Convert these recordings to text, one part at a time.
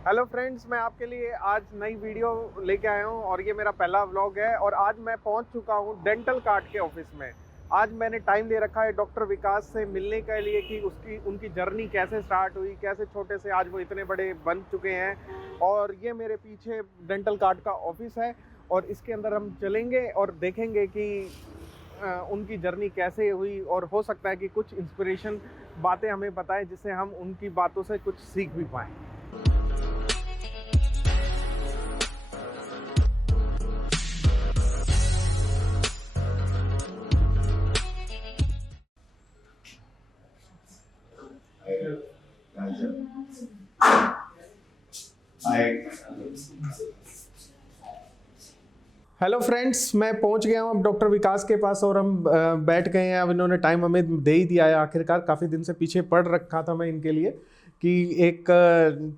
Hello friends, मैं आपके लिए आज नई वीडियो लेके आया हूँ और ये मेरा पहला व्लॉग है। और आज मैं पहुँच चुका हूँ डेंटल कार्ड के ऑफिस में। आज मैंने टाइम दे रखा है डॉक्टर विकास से मिलने के लिए कि उनकी जर्नी कैसे स्टार्ट हुई, कैसे छोटे से आज वो इतने बड़े बन चुके हैं। और ये मेरे पीछे डेंटल कार्ड का ऑफिस है और इसके अंदर हम चलेंगे और देखेंगे कि उनकी जर्नी कैसे हुई, और हो सकता है कि कुछ इंस्पिरेशन बातें हमें बताएं जिससे हम उनकी बातों से कुछ सीख भी पाएँ। हेलो फ्रेंड्स, मैं पहुंच गया हूं अब डॉक्टर विकास के पास और हम बैठ गए हैं। अब इन्होंने टाइम हमें दे ही दिया है आखिरकार। काफ़ी दिन से पीछे पड़ रखा था मैं इनके लिए कि एक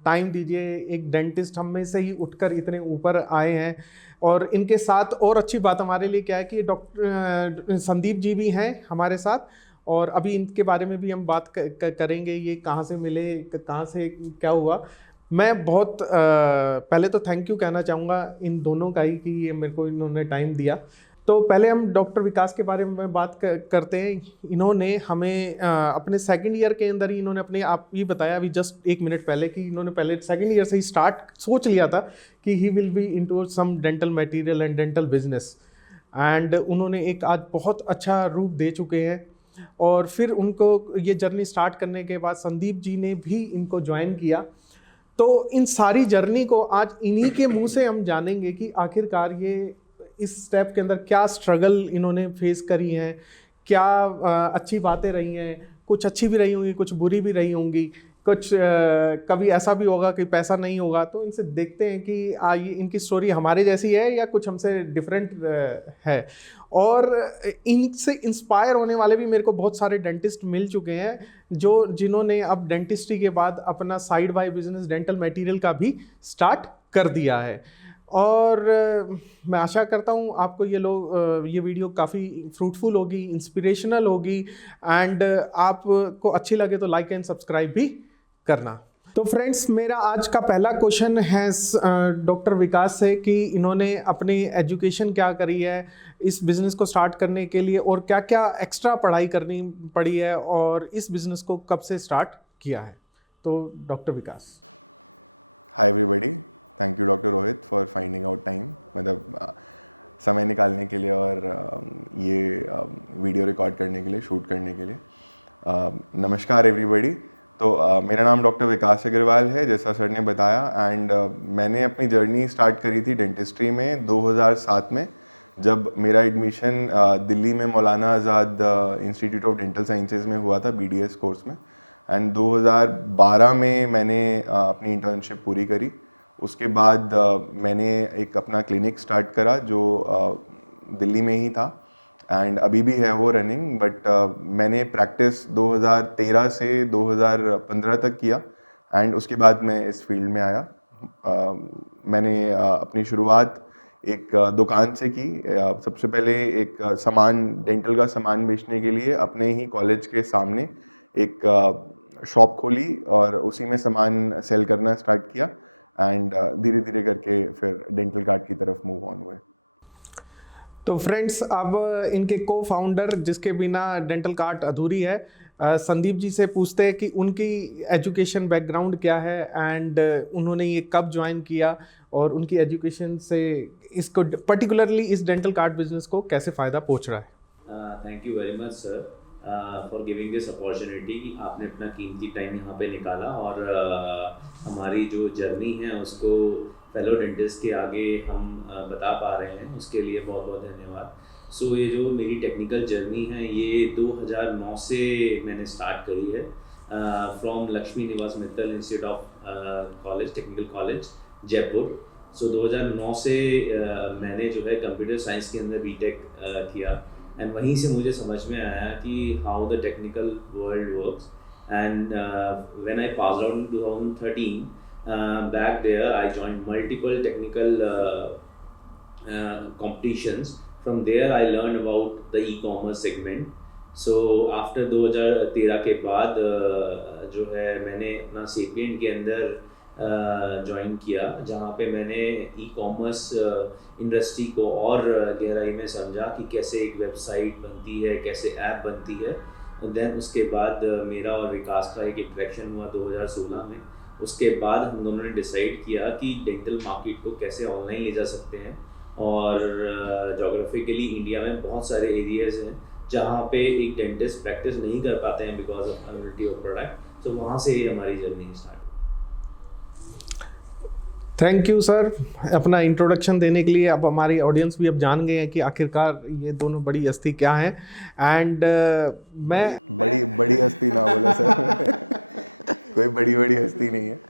टाइम दीजिए। एक डेंटिस्ट हम में से ही उठकर इतने ऊपर आए हैं। और इनके साथ और अच्छी बात हमारे लिए क्या है कि डॉक्टर संदीप जी भी हैं हमारे साथ। और अभी इनके बारे में भी हम बात करेंगे, ये कहाँ से मिले, कहाँ से क्या हुआ। मैं बहुत पहले तो थैंक यू कहना चाहूँगा इन दोनों का ही कि ये मेरे को इन्होंने टाइम दिया। तो पहले हम डॉक्टर विकास के बारे में बात करते हैं। इन्होंने हमें अपने सेकंड ईयर के अंदर ही इन्होंने अपने आप ही बताया अभी जस्ट एक मिनट पहले कि इन्होंने पहले सेकंड ईयर से ही स्टार्ट सोच लिया था कि he will be into some dental material and dental business. And उन्होंने एक आज बहुत अच्छा रूप दे चुके हैं। और फिर उनको ये जर्नी स्टार्ट करने के बाद संदीप जी ने भी इनको ज्वाइन किया। तो इन सारी जर्नी को आज इन्हीं के मुंह से हम जानेंगे कि आखिरकार ये इस स्टेप के अंदर क्या स्ट्रगल इन्होंने फेस करी हैं, क्या अच्छी बातें रही हैं। कुछ अच्छी भी रही होंगी, कुछ बुरी भी रही होंगी, कुछ कभी ऐसा भी होगा कि पैसा नहीं होगा। तो इनसे देखते हैं कि ये इनकी स्टोरी हमारे जैसी है या कुछ हमसे डिफरेंट है। और इनसे इंस्पायर होने वाले भी मेरे को बहुत सारे डेंटिस्ट मिल चुके हैं जिन्होंने अब डेंटिस्ट्री के बाद अपना side by business dental material का भी स्टार्ट कर दिया है। और मैं आशा करता हूँ आपको ये वीडियो काफ़ी फ्रूटफुल होगी, इंस्पिरेशनल होगी। एंड आपको अच्छी लगे तो लाइक एंड सब्सक्राइब भी करना। तो फ्रेंड्स, मेरा आज का पहला क्वेश्चन है डॉक्टर विकास से कि इन्होंने अपनी एजुकेशन क्या करी है इस बिज़नेस को स्टार्ट करने के लिए, और क्या क्या एक्स्ट्रा पढ़ाई करनी पड़ी है, और इस बिज़नेस को कब से स्टार्ट किया है। तो doctor Vikas. Hi everybody, thank you doctor Rohit for finding out time, मतलब समय निकालने के लिए और ये वीडियो रिकॉर्ड करने के लिए, शूट करने के लिए। नमस्कार एवरीबॉडी। तो मेरा नाम डॉक्टर विकास अग्रवाल है, जैसा सर ने बताया। एंड मैंने अपनी जर्नी स्टार्ट करी थी डेंटिस्ट्री में 2007 में, जब मेरा एडमिशन दिल्ली में मौलाना आज़ाद इंस्टीट्यूट ऑफ डेंटल साइंसेज में हुआ था, BDS कोर्स में। एंड 2012 में मैंने अपनी इंटर्नशिप पूरी करी। उसके बाद मैंने एक अपना क्लिनिक स्टार्ट करा जो दिल्ली में ही था, एंड अभी भी है वो रनिंग। बट मैंने प्रैक्टिस 2013 से 2015 तक किया, एंड उसके बाद मैं इस फील्ड में आया। मैंने अपनी शुरुआत एक दुकान से की। सबसे पहले एक डेंटल का सामान बेचने के लिए अपने ही कॉलेज के सामने एक शॉप खोली और उसी में सामान सेल करना स्टार्ट किया। एंड धीरे धीरे करके फिर डेंटल कार्ड की तरफ मूव ऑन हुए। तो फ्रेंड्स, अब इनके को फाउंडर जिसके बिना डेंटल कार्ड अधूरी है, संदीप जी से पूछते हैं कि उनकी एजुकेशन बैकग्राउंड क्या है एंड उन्होंने ये कब ज्वाइन किया, और उनकी एजुकेशन से इसको पर्टिकुलरली इस डेंटल कार्ड बिजनेस को कैसे फ़ायदा पहुंच रहा है। Thank you very much sir for giving this opportunity. आपने अपना कीमती टाइम यहाँ पे निकाला और हमारी जो जर्नी है उसको फेलो डेंटिस्ट के आगे हम बता पा रहे हैं, उसके लिए बहुत बहुत धन्यवाद। सो ये जो मेरी टेक्निकल जर्नी है ये 2009 से मैंने स्टार्ट करी है from Laxmi Niwas Mittal institute of college, technical college Jaipur. So 2009 से मैंने जो है कंप्यूटर साइंस के अंदर बीटेक किया, एंड वहीं से मुझे समझ में आया कि how the technical world works. And when I pass out in 2013, back there I joined multiple technical competitions. From there I learned about the e-commerce segment. So after 2013 के बाद जो है मैंने अपना सेपिएंट के अंदर ज्वाइन किया, जहाँ पे मैंने ई कॉमर्स इंडस्ट्री को और गहराई में समझा कि कैसे एक वेबसाइट बनती है, कैसे ऐप बनती है। देन उसके बाद मेरा और विकास का एक इंटरेक्शन हुआ 2016 में। उसके बाद हम दोनों ने डिसाइड किया कि डेंटल मार्केट को कैसे ऑनलाइन ले जा सकते हैं, और जोग्राफिकली इंडिया में बहुत सारे एरियाज़ हैं जहाँ पे एक डेंटिस्ट प्रैक्टिस नहीं कर पाते हैं because of availability of product. तो वहाँ से ही हमारी journey start. Thank you sir अपना इंट्रोडक्शन देने के लिए। अब हमारी ऑडियंस भी अब जान गए हैं कि आखिरकार ये दोनों बड़ी हस्ती क्या हैं। एंड मैं बड़ी हस्ती ना बोलो सर कोई बड़ी हस्ती नहीं है।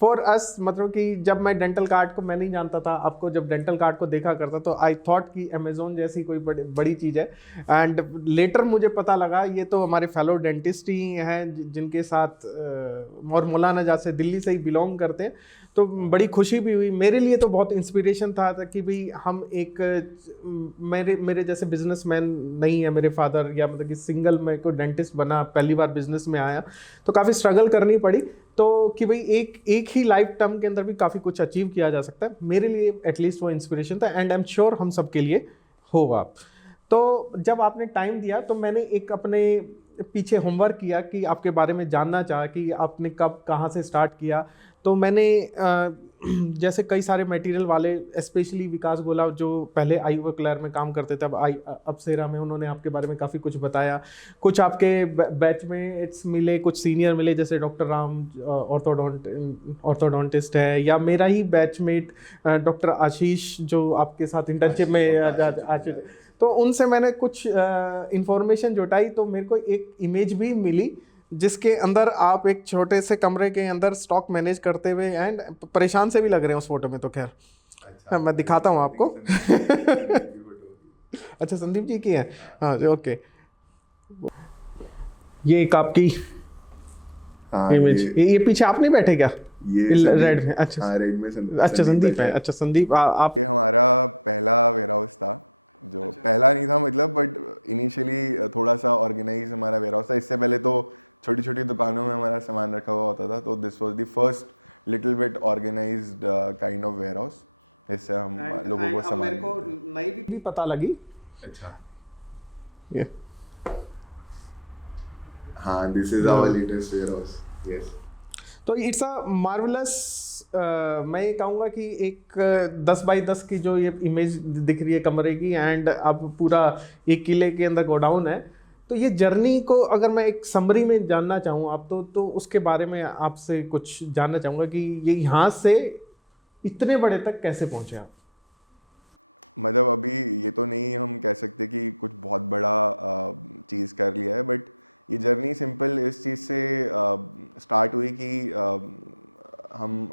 फॉर अस, मतलब कि जब मैं डेंटल कार्ड को मैं नहीं जानता था, आपको जब डेंटल कार्ड को देखा करता तो आई थॉट कि अमेजोन जैसी कोई बड़ी चीज़ है। एंड लेटर मुझे पता लगा ये तो हमारे फेलो डेंटिस्ट ही हैं जिनके साथ और मौलाना जैसे दिल्ली से ही बिलोंग करते हैं। तो बड़ी खुशी भी हुई मेरे लिए। तो बहुत इंस्पिरेशन था कि भाई हम एक मेरे जैसे बिजनेसमैन नहीं है मेरे फादर, या मतलब कि सिंगल मैं को डेंटिस्ट बना, पहली बार बिजनेस में आया तो काफ़ी स्ट्रगल करनी पड़ी। तो कि भाई एक ही लाइफ टर्म के अंदर भी काफ़ी कुछ अचीव किया जा सकता है, मेरे लिए एटलीस्ट वो इंस्पिरेशन था। एंड आई एम श्योर हम सब के लिए होगा। तो जब आपने टाइम दिया तो मैंने एक अपने पीछे होमवर्क किया कि आपके बारे में जानना चाहा कि आपने कब कहाँ से स्टार्ट किया। तो मैंने जैसे कई सारे मटेरियल वाले, स्पेशली विकास गोला जो पहले आईओ क्लेयर में काम करते थे, अब अप्सरा में, उन्होंने आपके बारे में काफ़ी कुछ बताया। कुछ आपके बैच में इट्स मिले, कुछ सीनियर मिले जैसे डॉक्टर राम ऑर्थोडोंटिस्ट है, या मेरा ही बैचमेट डॉक्टर आशीष जो आपके साथ इंटर्नशिप में तो उनसे मैंने कुछ इंफॉर्मेशन जुटाई। तो मेरे को एक इमेज भी मिली जिसके अंदर आप एक छोटे से कमरे के अंदर स्टॉक मैनेज करते हुए एंड परेशान से भी लग रहे हैं उस फोटो में। तो खैर अच्छा, मैं दिखाता हूँ आपको अच्छा संदीप जी की है, हाँ ओके। ये एक आपकी इमेज, ये पीछे आप नहीं बैठे क्या? ये रेड में? अच्छा हाँ, रेड में अच्छा संदीप है। अच्छा संदीप आप, ये हमारा पहला वेयरहाउस था, जो अच्छा। पहला नहीं था मतलब, बट इनिशियली थोड़ा सा ऑर्गेनाइज हमारा वेयरहाउस था। इससे पहले तो छोटी छोटी दुकानों में हमारा सामान रखा हुआ होता था। तो this was the first little bit organised kind of warehouse, जिससे हम लोगों को सामान, मेरे को नई भी पता लगी। अच्छा ये हाँ, this is our latest warehouse. Yes, तो इट्स अ मार्वलस। मैं ये कहूँगा कि एक 10 बाई 10 की जो ये इमेज दिख रही है कमरे की, एंड अब पूरा एक किले के अंदर गोडाउन है। तो ये जर्नी को अगर मैं एक समरी में जानना चाहूँ आप तो उसके बारे में आपसे कुछ जानना चाहूँगा कि ये यहाँ से इतने बड़े तक कैसे पहुँचे आप? मतलब अभी ये तो नहीं हम कह सकते कि कुछ बहुत बड़ा चीज़ कर लिया है, बट ये जर्नी सिंपल इस चीज़ से स्टार्ट हुई कि हम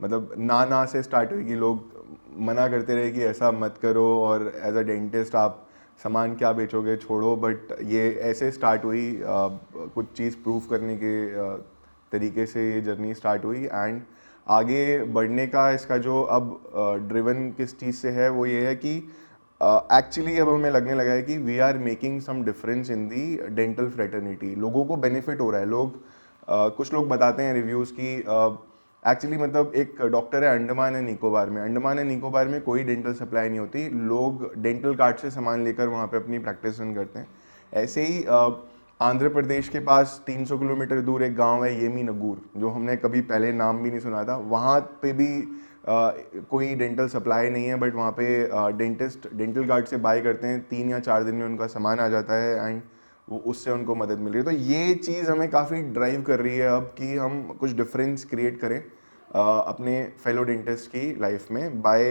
मतलब ना से स्टार्ट हुई कि लोग मना करते रहे कि ऐसा मत करो, और एज अ डेंटिस्ट आप सामान क्या बेचोगे, छोड़ो। बट ये ऐसे स्टार्ट हुई, कुछ चीज़ प्रूफ करने के तरीके से ये जर्नी स्टार्ट हुई। एंड आगे बढ़ने का इसका जो अब ड्रिवन किस चीज़ से है वो ये है कि एक्चुअली अब हमें लगने लगा है कि we are making some difference in the dental fraternity. लोगों को बेनिफिट हो रहा है। लोग कुछ लोग बताते हैं रिव्यूज़ की एक्चुअली मतलब एक डॉक्टर है अंडमान एंड निकोबार में, अंडमान एंड निकोबार में कोई डेंटल सप्लाई नहीं होती, लोग डेंटल कार्ड से सामान लेकर वहाँ पे अपनी प्रैक्टिस करते हैं। ऐसे ही आंध्र प्रदेश के पास 300 किलोमीटर दूर एक गांव है येमी नगूर, जो हमने कभी पहले नाम भी नहीं सुना था। वहाँ पे भी कोई डेंटल सप्लाई नहीं है, बट वहाँ पे डेंटिस्ट डेंटल कार्ड से बाय करते हैं, 3 या 4 दिन में उनका सामान आ जाता है एंड वो उससे उनको मदद मिल रही है। तो ये चीज़ हमें काफ़ी ड्राइव कर रही है अब कि हम कुछ डिफरेंस क्रिएट करें अपने फेलो डेंटिस्ट की लाइफ में by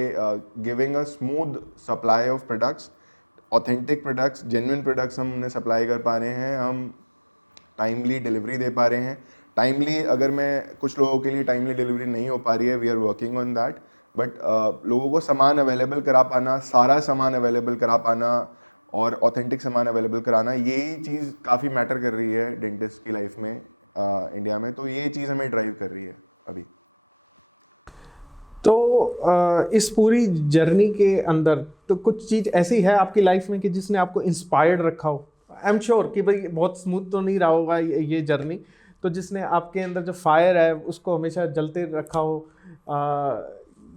giving a smooth supply of products, authentic products, genuine products हम उन्हें सप्लाई कर पा रहे हैं, हम टाइमली डिलीवरी दे पा रहे हैं। टाइमली, अगर मैं कुछ लोगों के लिए टाइमली डिलीवरी नहीं हो पा रही है, we are working on that, but लोगों को सामान अवेलेबल करा पाना, सारा सामान अवेलेबल करा पाना और ऑथेंटिक सामान अवेलेबल कराना, यही चीज़ काफ़ी मैटर कर रही है डेंटिस्ट की लाइफ में इंडिया में। तो ये चीज़ हमें ड्राइव कर रही है अभी। तो इस पूरी जर्नी के अंदर तो कुछ चीज़ ऐसी है आपकी लाइफ में कि जिसने आपको इंस्पायर्ड रखा हो? आई एम श्योर कि भाई बहुत स्मूथ तो नहीं रहा होगा ये जर्नी, तो जिसने आपके अंदर जो फायर है उसको हमेशा जलते रखा हो,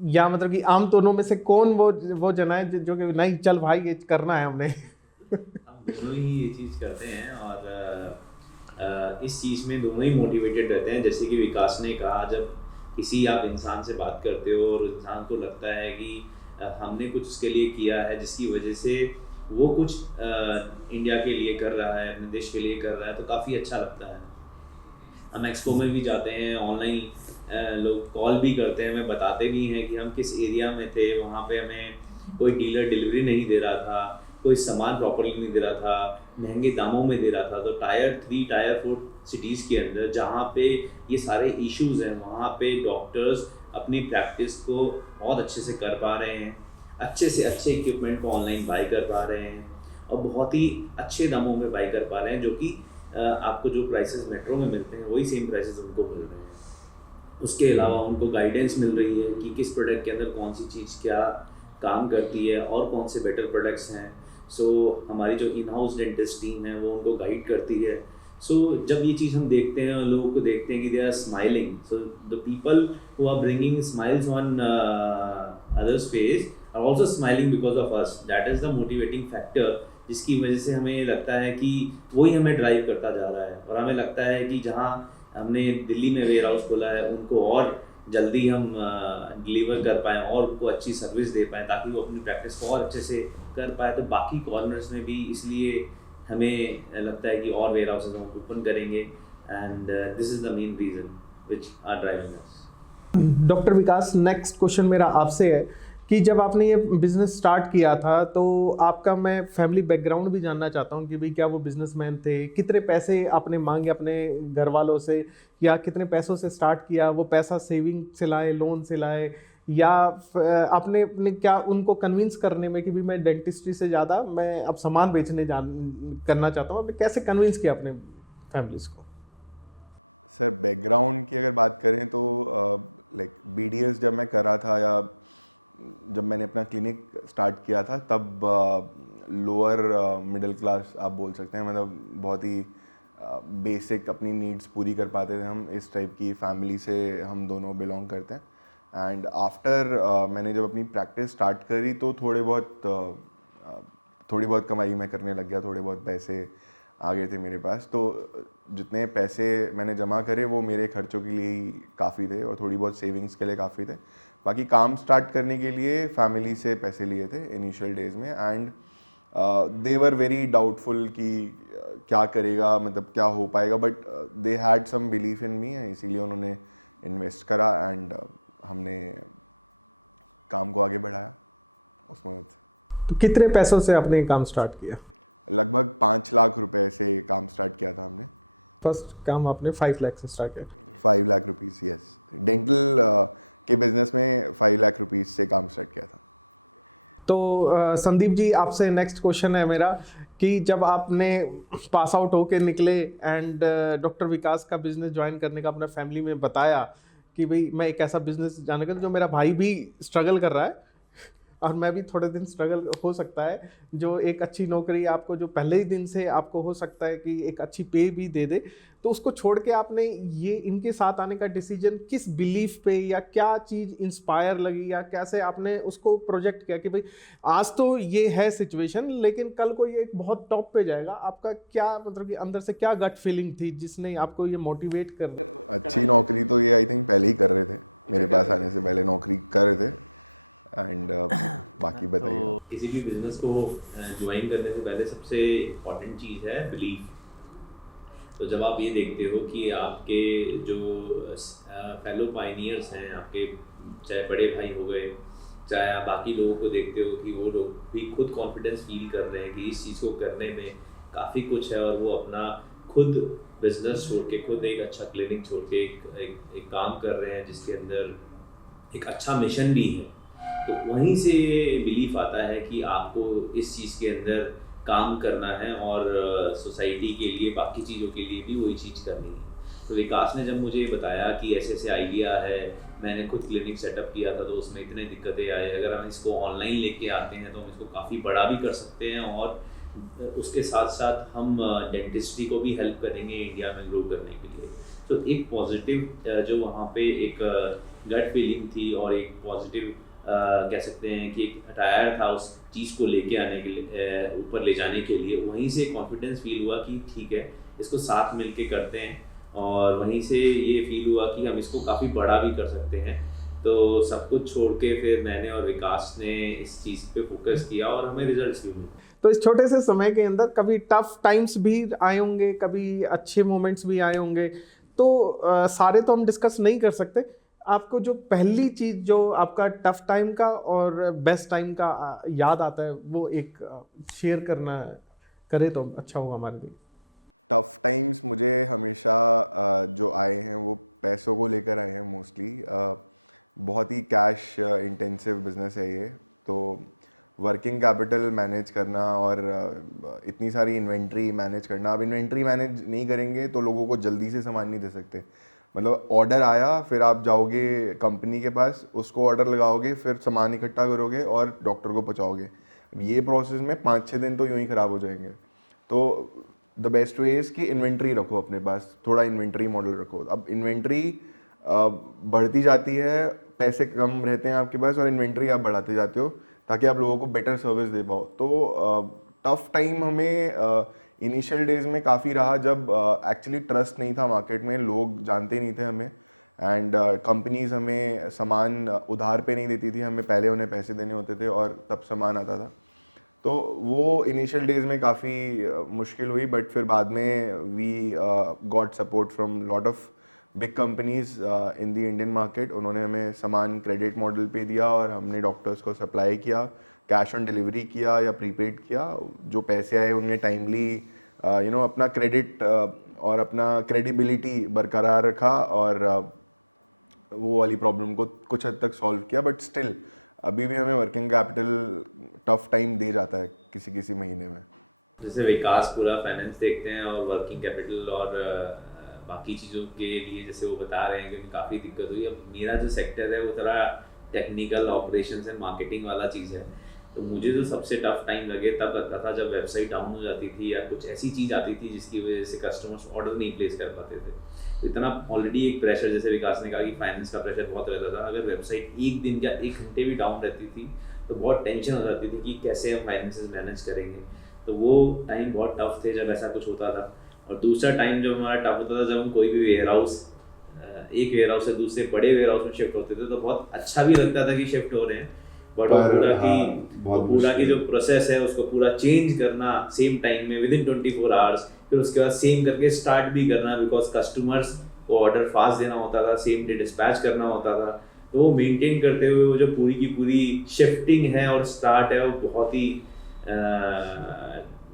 या मतलब कि आम दोनों में से कौन वो जना है जो कि नहीं चल भाई ये करना है हमने? हम दोनों ही ये चीज़ करते हैं और इस चीज़ में दोनों ही मोटिवेटेड रहते हैं। जैसे कि विकास ने कहा, जब किसी आप इंसान से बात करते हो और इंसान को लगता है कि हमने कुछ उसके लिए किया है जिसकी वजह से वो कुछ इंडिया के लिए कर रहा है, अपने देश के लिए कर रहा है, तो काफ़ी अच्छा लगता है। हम एक्सपो में भी जाते हैं, ऑनलाइन लोग कॉल भी करते हैं, हमें बताते भी हैं कि हम किस एरिया में थे, वहाँ पे हमें कोई डीलर डिलीवरी नहीं दे रहा था, कोई सामान प्रॉपर्ली नहीं दे रहा था, महंगे दामों में दे रहा था। तो टायर 3 टायर 4 सिटीज़ के अंदर जहाँ पे ये सारे इश्यूज़ हैं, वहाँ पे डॉक्टर्स अपनी प्रैक्टिस को बहुत अच्छे से कर पा रहे हैं, अच्छे से अच्छे इक्विपमेंट को ऑनलाइन बाई कर पा रहे हैं और बहुत ही अच्छे दामों में बाई कर पा रहे हैं, जो कि आपको जो प्राइसेस मेट्रो में मिलते हैं वही सेम प्राइसेस उनको मिल रहे हैं। उसके अलावा उनको गाइडेंस मिल रही है कि किस प्रोडक्ट के अंदर कौन सी चीज़ क्या काम करती है और कौन से बेटर प्रोडक्ट्स हैं। सो हमारी जो इन हाउस डेंटिस्ट टीम है वो उनको गाइड करती है। सो जब ये चीज़ हम देखते हैं, लोगों को देखते हैं कि they are smiling, so the people who are bringing smiles on others face are also smiling because of us. That is the motivating factor, जिसकी वजह से हमें लगता है कि वही हमें ड्राइव करता जा रहा है। और हमें लगता है कि जहाँ हमने दिल्ली में वेयर हाउस खोला है, उनको और जल्दी हम डिलीवर कर पाएँ और उनको अच्छी सर्विस दे पाएँ, ताकि वो अपनी प्रैक्टिस को और अच्छे से कर पाए। तो बाकी कॉर्नर्स में भी इसलिए हमें लगता है कि और वेयर हाउसेज हम ओपन करेंगे, and this is the main reason which are driving us. Doctor Vikas, next question मेरा आपसे है कि जब आपने ये बिज़नेस स्टार्ट किया था तो आपका मैं फैमिली बैकग्राउंड भी जानना चाहता हूँ कि भाई क्या वो बिजनेसमैन थे, कितने पैसे आपने मांगे अपने घर वालों से, या कितने पैसों से स्टार्ट किया, वो पैसा सेविंग से लाए, लोन से लाए, या आपने अपने क्या उनको कन्विंस करने में कि भाई मैं डेंटिस्ट्री से ज़्यादा मैं अब सामान बेचने करना चाहता हूँ, आपने कैसे कन्विंस किया अपने फैमिलीज़ को? सर, बैकग्राउंड की अगर बात करें तो लाइक BDS जब मैं कर रहा था, या जब मैंने अपना क्लिनिक स्टार्ट किया था, तब लोअर मिडिल क्लास आप बोल सकते हैं, मतलब बहुत ही बेसिक अपनी नीड्स पूरी कर पाते थे हम। इस टाइप की फैमिली से हम दोनों बिलोंग करते हैं। एंड आफ्टर मैंने जब अपनी प्रैक्टिस स्टार्ट करी तो थोड़ी बहुत कमाई मैं करने लग गया, थोड़े बहुत पैसे आ गए थे मेरे पास। तो जितने पैसे मैंने जमा करे वो मेरे खर्चों के लिए ही काफ़ी थे और थोड़ी बहुत सेविंग्स के लिए काफ़ी थे। बाकी काम स्टार्ट करने के लिए फैमिली से पैसे लिए थे इनिशियल डेज में, and they were very doubtful कि क्या करेगा, मतलब क्या हो पाएगा, but they had some belief in me, इसीलिए उन्होंने इन्वेस्ट करा एंड हमने काम को आगे बढ़ाया उसमें। तो कितने पैसों से आपने काम स्टार्ट किया? लगभग 5 लाख रुपए से काम स्टार्ट किया था हमने। फर्स्ट काम आपने 5 लाख से स्टार्ट किया? 5 लाख रुपीज़, यस। डेंटल के बिजनेस में 5 लाख रुपीज़ से काम स्टार्ट किया था। तो संदीप जी, आपसे नेक्स्ट क्वेश्चन है मेरा कि जब आपने पास आउट होके निकले एंड डॉक्टर विकास का बिजनेस ज्वाइन करने का अपना फैमिली में बताया कि भाई मैं एक ऐसा बिजनेस जाने का, जो मेरा भाई भी स्ट्रगल कर रहा है और मैं भी थोड़े दिन स्ट्रगल हो सकता है, जो एक अच्छी नौकरी आपको जो पहले ही दिन से आपको हो सकता है कि एक अच्छी पे भी दे दे, तो उसको छोड़ के आपने ये इनके साथ आने का डिसीजन किस बिलीफ पे, या क्या चीज़ इंस्पायर लगी, या कैसे आपने उसको प्रोजेक्ट किया कि भाई आज तो ये है सिचुएशन लेकिन कल को ये एक बहुत टॉप पे जाएगा? आपका क्या मतलब कि अंदर से क्या गट फीलिंग थी जिसने आपको ये मोटिवेट कर? अच्छी नौकरी तो ये आई थिंक पहले ही कर रहे थे, मेरे पास आने से पहले नौकरी कर रहे थे। एंड बाकी बताइए। तो किसी भी बिजनेस को ज्वाइन करने से पहले सबसे इम्पॉर्टेंट चीज़ है बिलीफ। तो जब आप ये देखते हो कि आपके जो फेलो पायनियर्स हैं, आपके चाहे बड़े भाई हो गए, चाहे आप बाकी लोगों को देखते हो कि वो लोग भी खुद कॉन्फिडेंस फील कर रहे हैं कि इस चीज़ को करने में काफ़ी कुछ है, और वो अपना खुद बिजनेस छोड़ के, खुद एक अच्छा क्लिनिक छोड़ के एक काम कर रहे हैं जिसके अंदर एक अच्छा मिशन भी है, तो वहीं से बिलीफ आता है कि आपको इस चीज़ के अंदर काम करना है और सोसाइटी के लिए, बाकी चीज़ों के लिए भी वही चीज़ करनी है। तो विकास ने जब मुझे बताया कि ऐसे ऐसे आइडिया है, मैंने खुद क्लिनिक सेटअप किया था तो उसमें इतने दिक्कतें आई, अगर हम इसको ऑनलाइन लेके आते हैं तो हम इसको काफ़ी बड़ा भी कर सकते हैं, और उसके साथ साथ हम डेंटिस्ट्री को भी हेल्प करेंगे इंडिया में ग्रो करने के लिए। तो एक पॉजिटिव जो वहाँ पे एक गट फीलिंग थी और एक पॉजिटिव कह सकते हैं कि एक अटायर था उस चीज़ को लेके आने के लिए, ऊपर ले जाने के लिए, वहीं से कॉन्फिडेंस फील हुआ कि ठीक है इसको साथ मिल के करते हैं, और वहीं से ये फील हुआ कि हम इसको काफ़ी बड़ा भी कर सकते हैं। तो सब कुछ छोड़ के फिर मैंने और विकास ने इस चीज़ पे फोकस किया और हमें रिजल्ट्स भी मिले। तो इस छोटे से समय के अंदर कभी टफ टाइम्स भी आए होंगे, कभी अच्छे मोमेंट्स भी आए होंगे, तो सारे तो हम डिस्कस नहीं कर सकते। आपको जो पहली चीज़ जो आपका टफ टाइम का और बेस्ट टाइम का याद आता है, वो एक शेयर करना करे तो अच्छा होगा हमारे लिए। टफ टाइम्स मुझे हमेशा जो आए हैं वो पैसों को लेकर आए हैं मोस्टली। बहुत ही कैश इंटेंसिव बिजनेस है ये, तो वर्किंग कैपिटल मैनेज करना और इतनी सारी इन्वेंट्री मैनेज करना। अब इन्वेंट्री मैनेज नहीं करेंगे तो लोगों को जल्दी से सामान नहीं दे सकते। मतलब ऑर्डर आया, फिर आप जाओगे कंपनी के पास, उसको ऑर्डर लगाओगे, फिर सामान इकट्ठा करोगे और डॉक्टर को पहुंचाओगे। ये प्रोसेस में 5-6 दिन तो यूं ही ख़राब हो जाएंगे। तो द बेस्ट वे इज़ कि इन्वेंट्री रखो अपने पास, थोड़ा इन्वेंट्री मॉडल रखो। अब इन्वेंट्री बढ़ती जाती है, पैसे कम रहते हैं आपके पास और इन्वेंट्री आप बढ़ाते जाते हो ताकि आप लोगों को बेटर सर्विस दे पाओ। तो टफ टाइम हमें इनिशियल डेज में काफ़ी रहा जब एक्चुअली ट्रस्ट नहीं था मार्केट में, लोग जानते नहीं थे हमें, एंड कंपनीज हमें सामान उधार पे नहीं देती थी, हमें पहले उन्हें पैसे देने होते थे और तब सामान आता था। तो वो इनिशियल डेज में काफ़ी मुश्किल हुई, बट फिर बाद में we got support from lot of big companies in the Indian market. उन्होंने हमें सामान क्रेडिट मॉडल पे दिया और हमने डॉक्टर्स को सप्लाई किया, कैश ऑन डिलीवरी किया या प्रीपेड किया। जो पैसे आए उन्हें टाइमली अपना क्रेडिट और अपना क्रेडिबिलिटी बरकरार रखा और वो वाली प्रॉब्लम को कुछ हद तक सॉल्व किया। बट स्टिल अभी भी हमें वर्किंग कैपिटल टफ टाइम दे जाता है किसी किसी महीने में। जैसे विकास पूरा फाइनेंस देखते हैं और वर्किंग कैपिटल और बाकी चीज़ों के लिए जैसे वो बता रहे हैं कि काफ़ी दिक्कत हुई। अब मेरा जो सेक्टर है वो थोड़ा टेक्निकल ऑपरेशंस एंड मार्केटिंग वाला चीज़ है, तो मुझे जो सबसे टफ टाइम लगे तब लगता था जब वेबसाइट डाउन हो जाती थी या कुछ ऐसी चीज़ आती थी जिसकी वजह से कस्टमर्स ऑर्डर नहीं प्लेस कर पाते थे। तो इतना ऑलरेडी एक प्रेशर, जैसे विकास ने कहा कि फाइनेंस का प्रेशर बहुत रहता था। अगर वेबसाइट एक दिन या 1 घंटे भी डाउन रहती थी तो बहुत टेंशन हो जाती थी कि कैसे हम फाइनेंसेस मैनेज करेंगे। तो वो टाइम बहुत टफ थे जब ऐसा कुछ होता था। और दूसरा टाइम जो हमारा टफ होता था जब हम कोई भी वेयरहाउस, एक वेयरहाउस से दूसरे बड़े वेयरहाउस में शिफ्ट होते थे, तो बहुत अच्छा भी लगता था कि शिफ्ट हो रहे हैं, बट वो पूरा की जो प्रोसेस है उसको पूरा चेंज करना सेम टाइम में विदिन 24 आवर्स, फिर उसके बाद सेम करके स्टार्ट भी करना, बिकॉज कस्टमर्स को ऑर्डर फास्ट देना होता था, सेम डे डिस्पैच करना होता था। तो वो मेंटेन करते हुए वो जो पूरी की पूरी शिफ्टिंग है और स्टार्ट है वो बहुत ही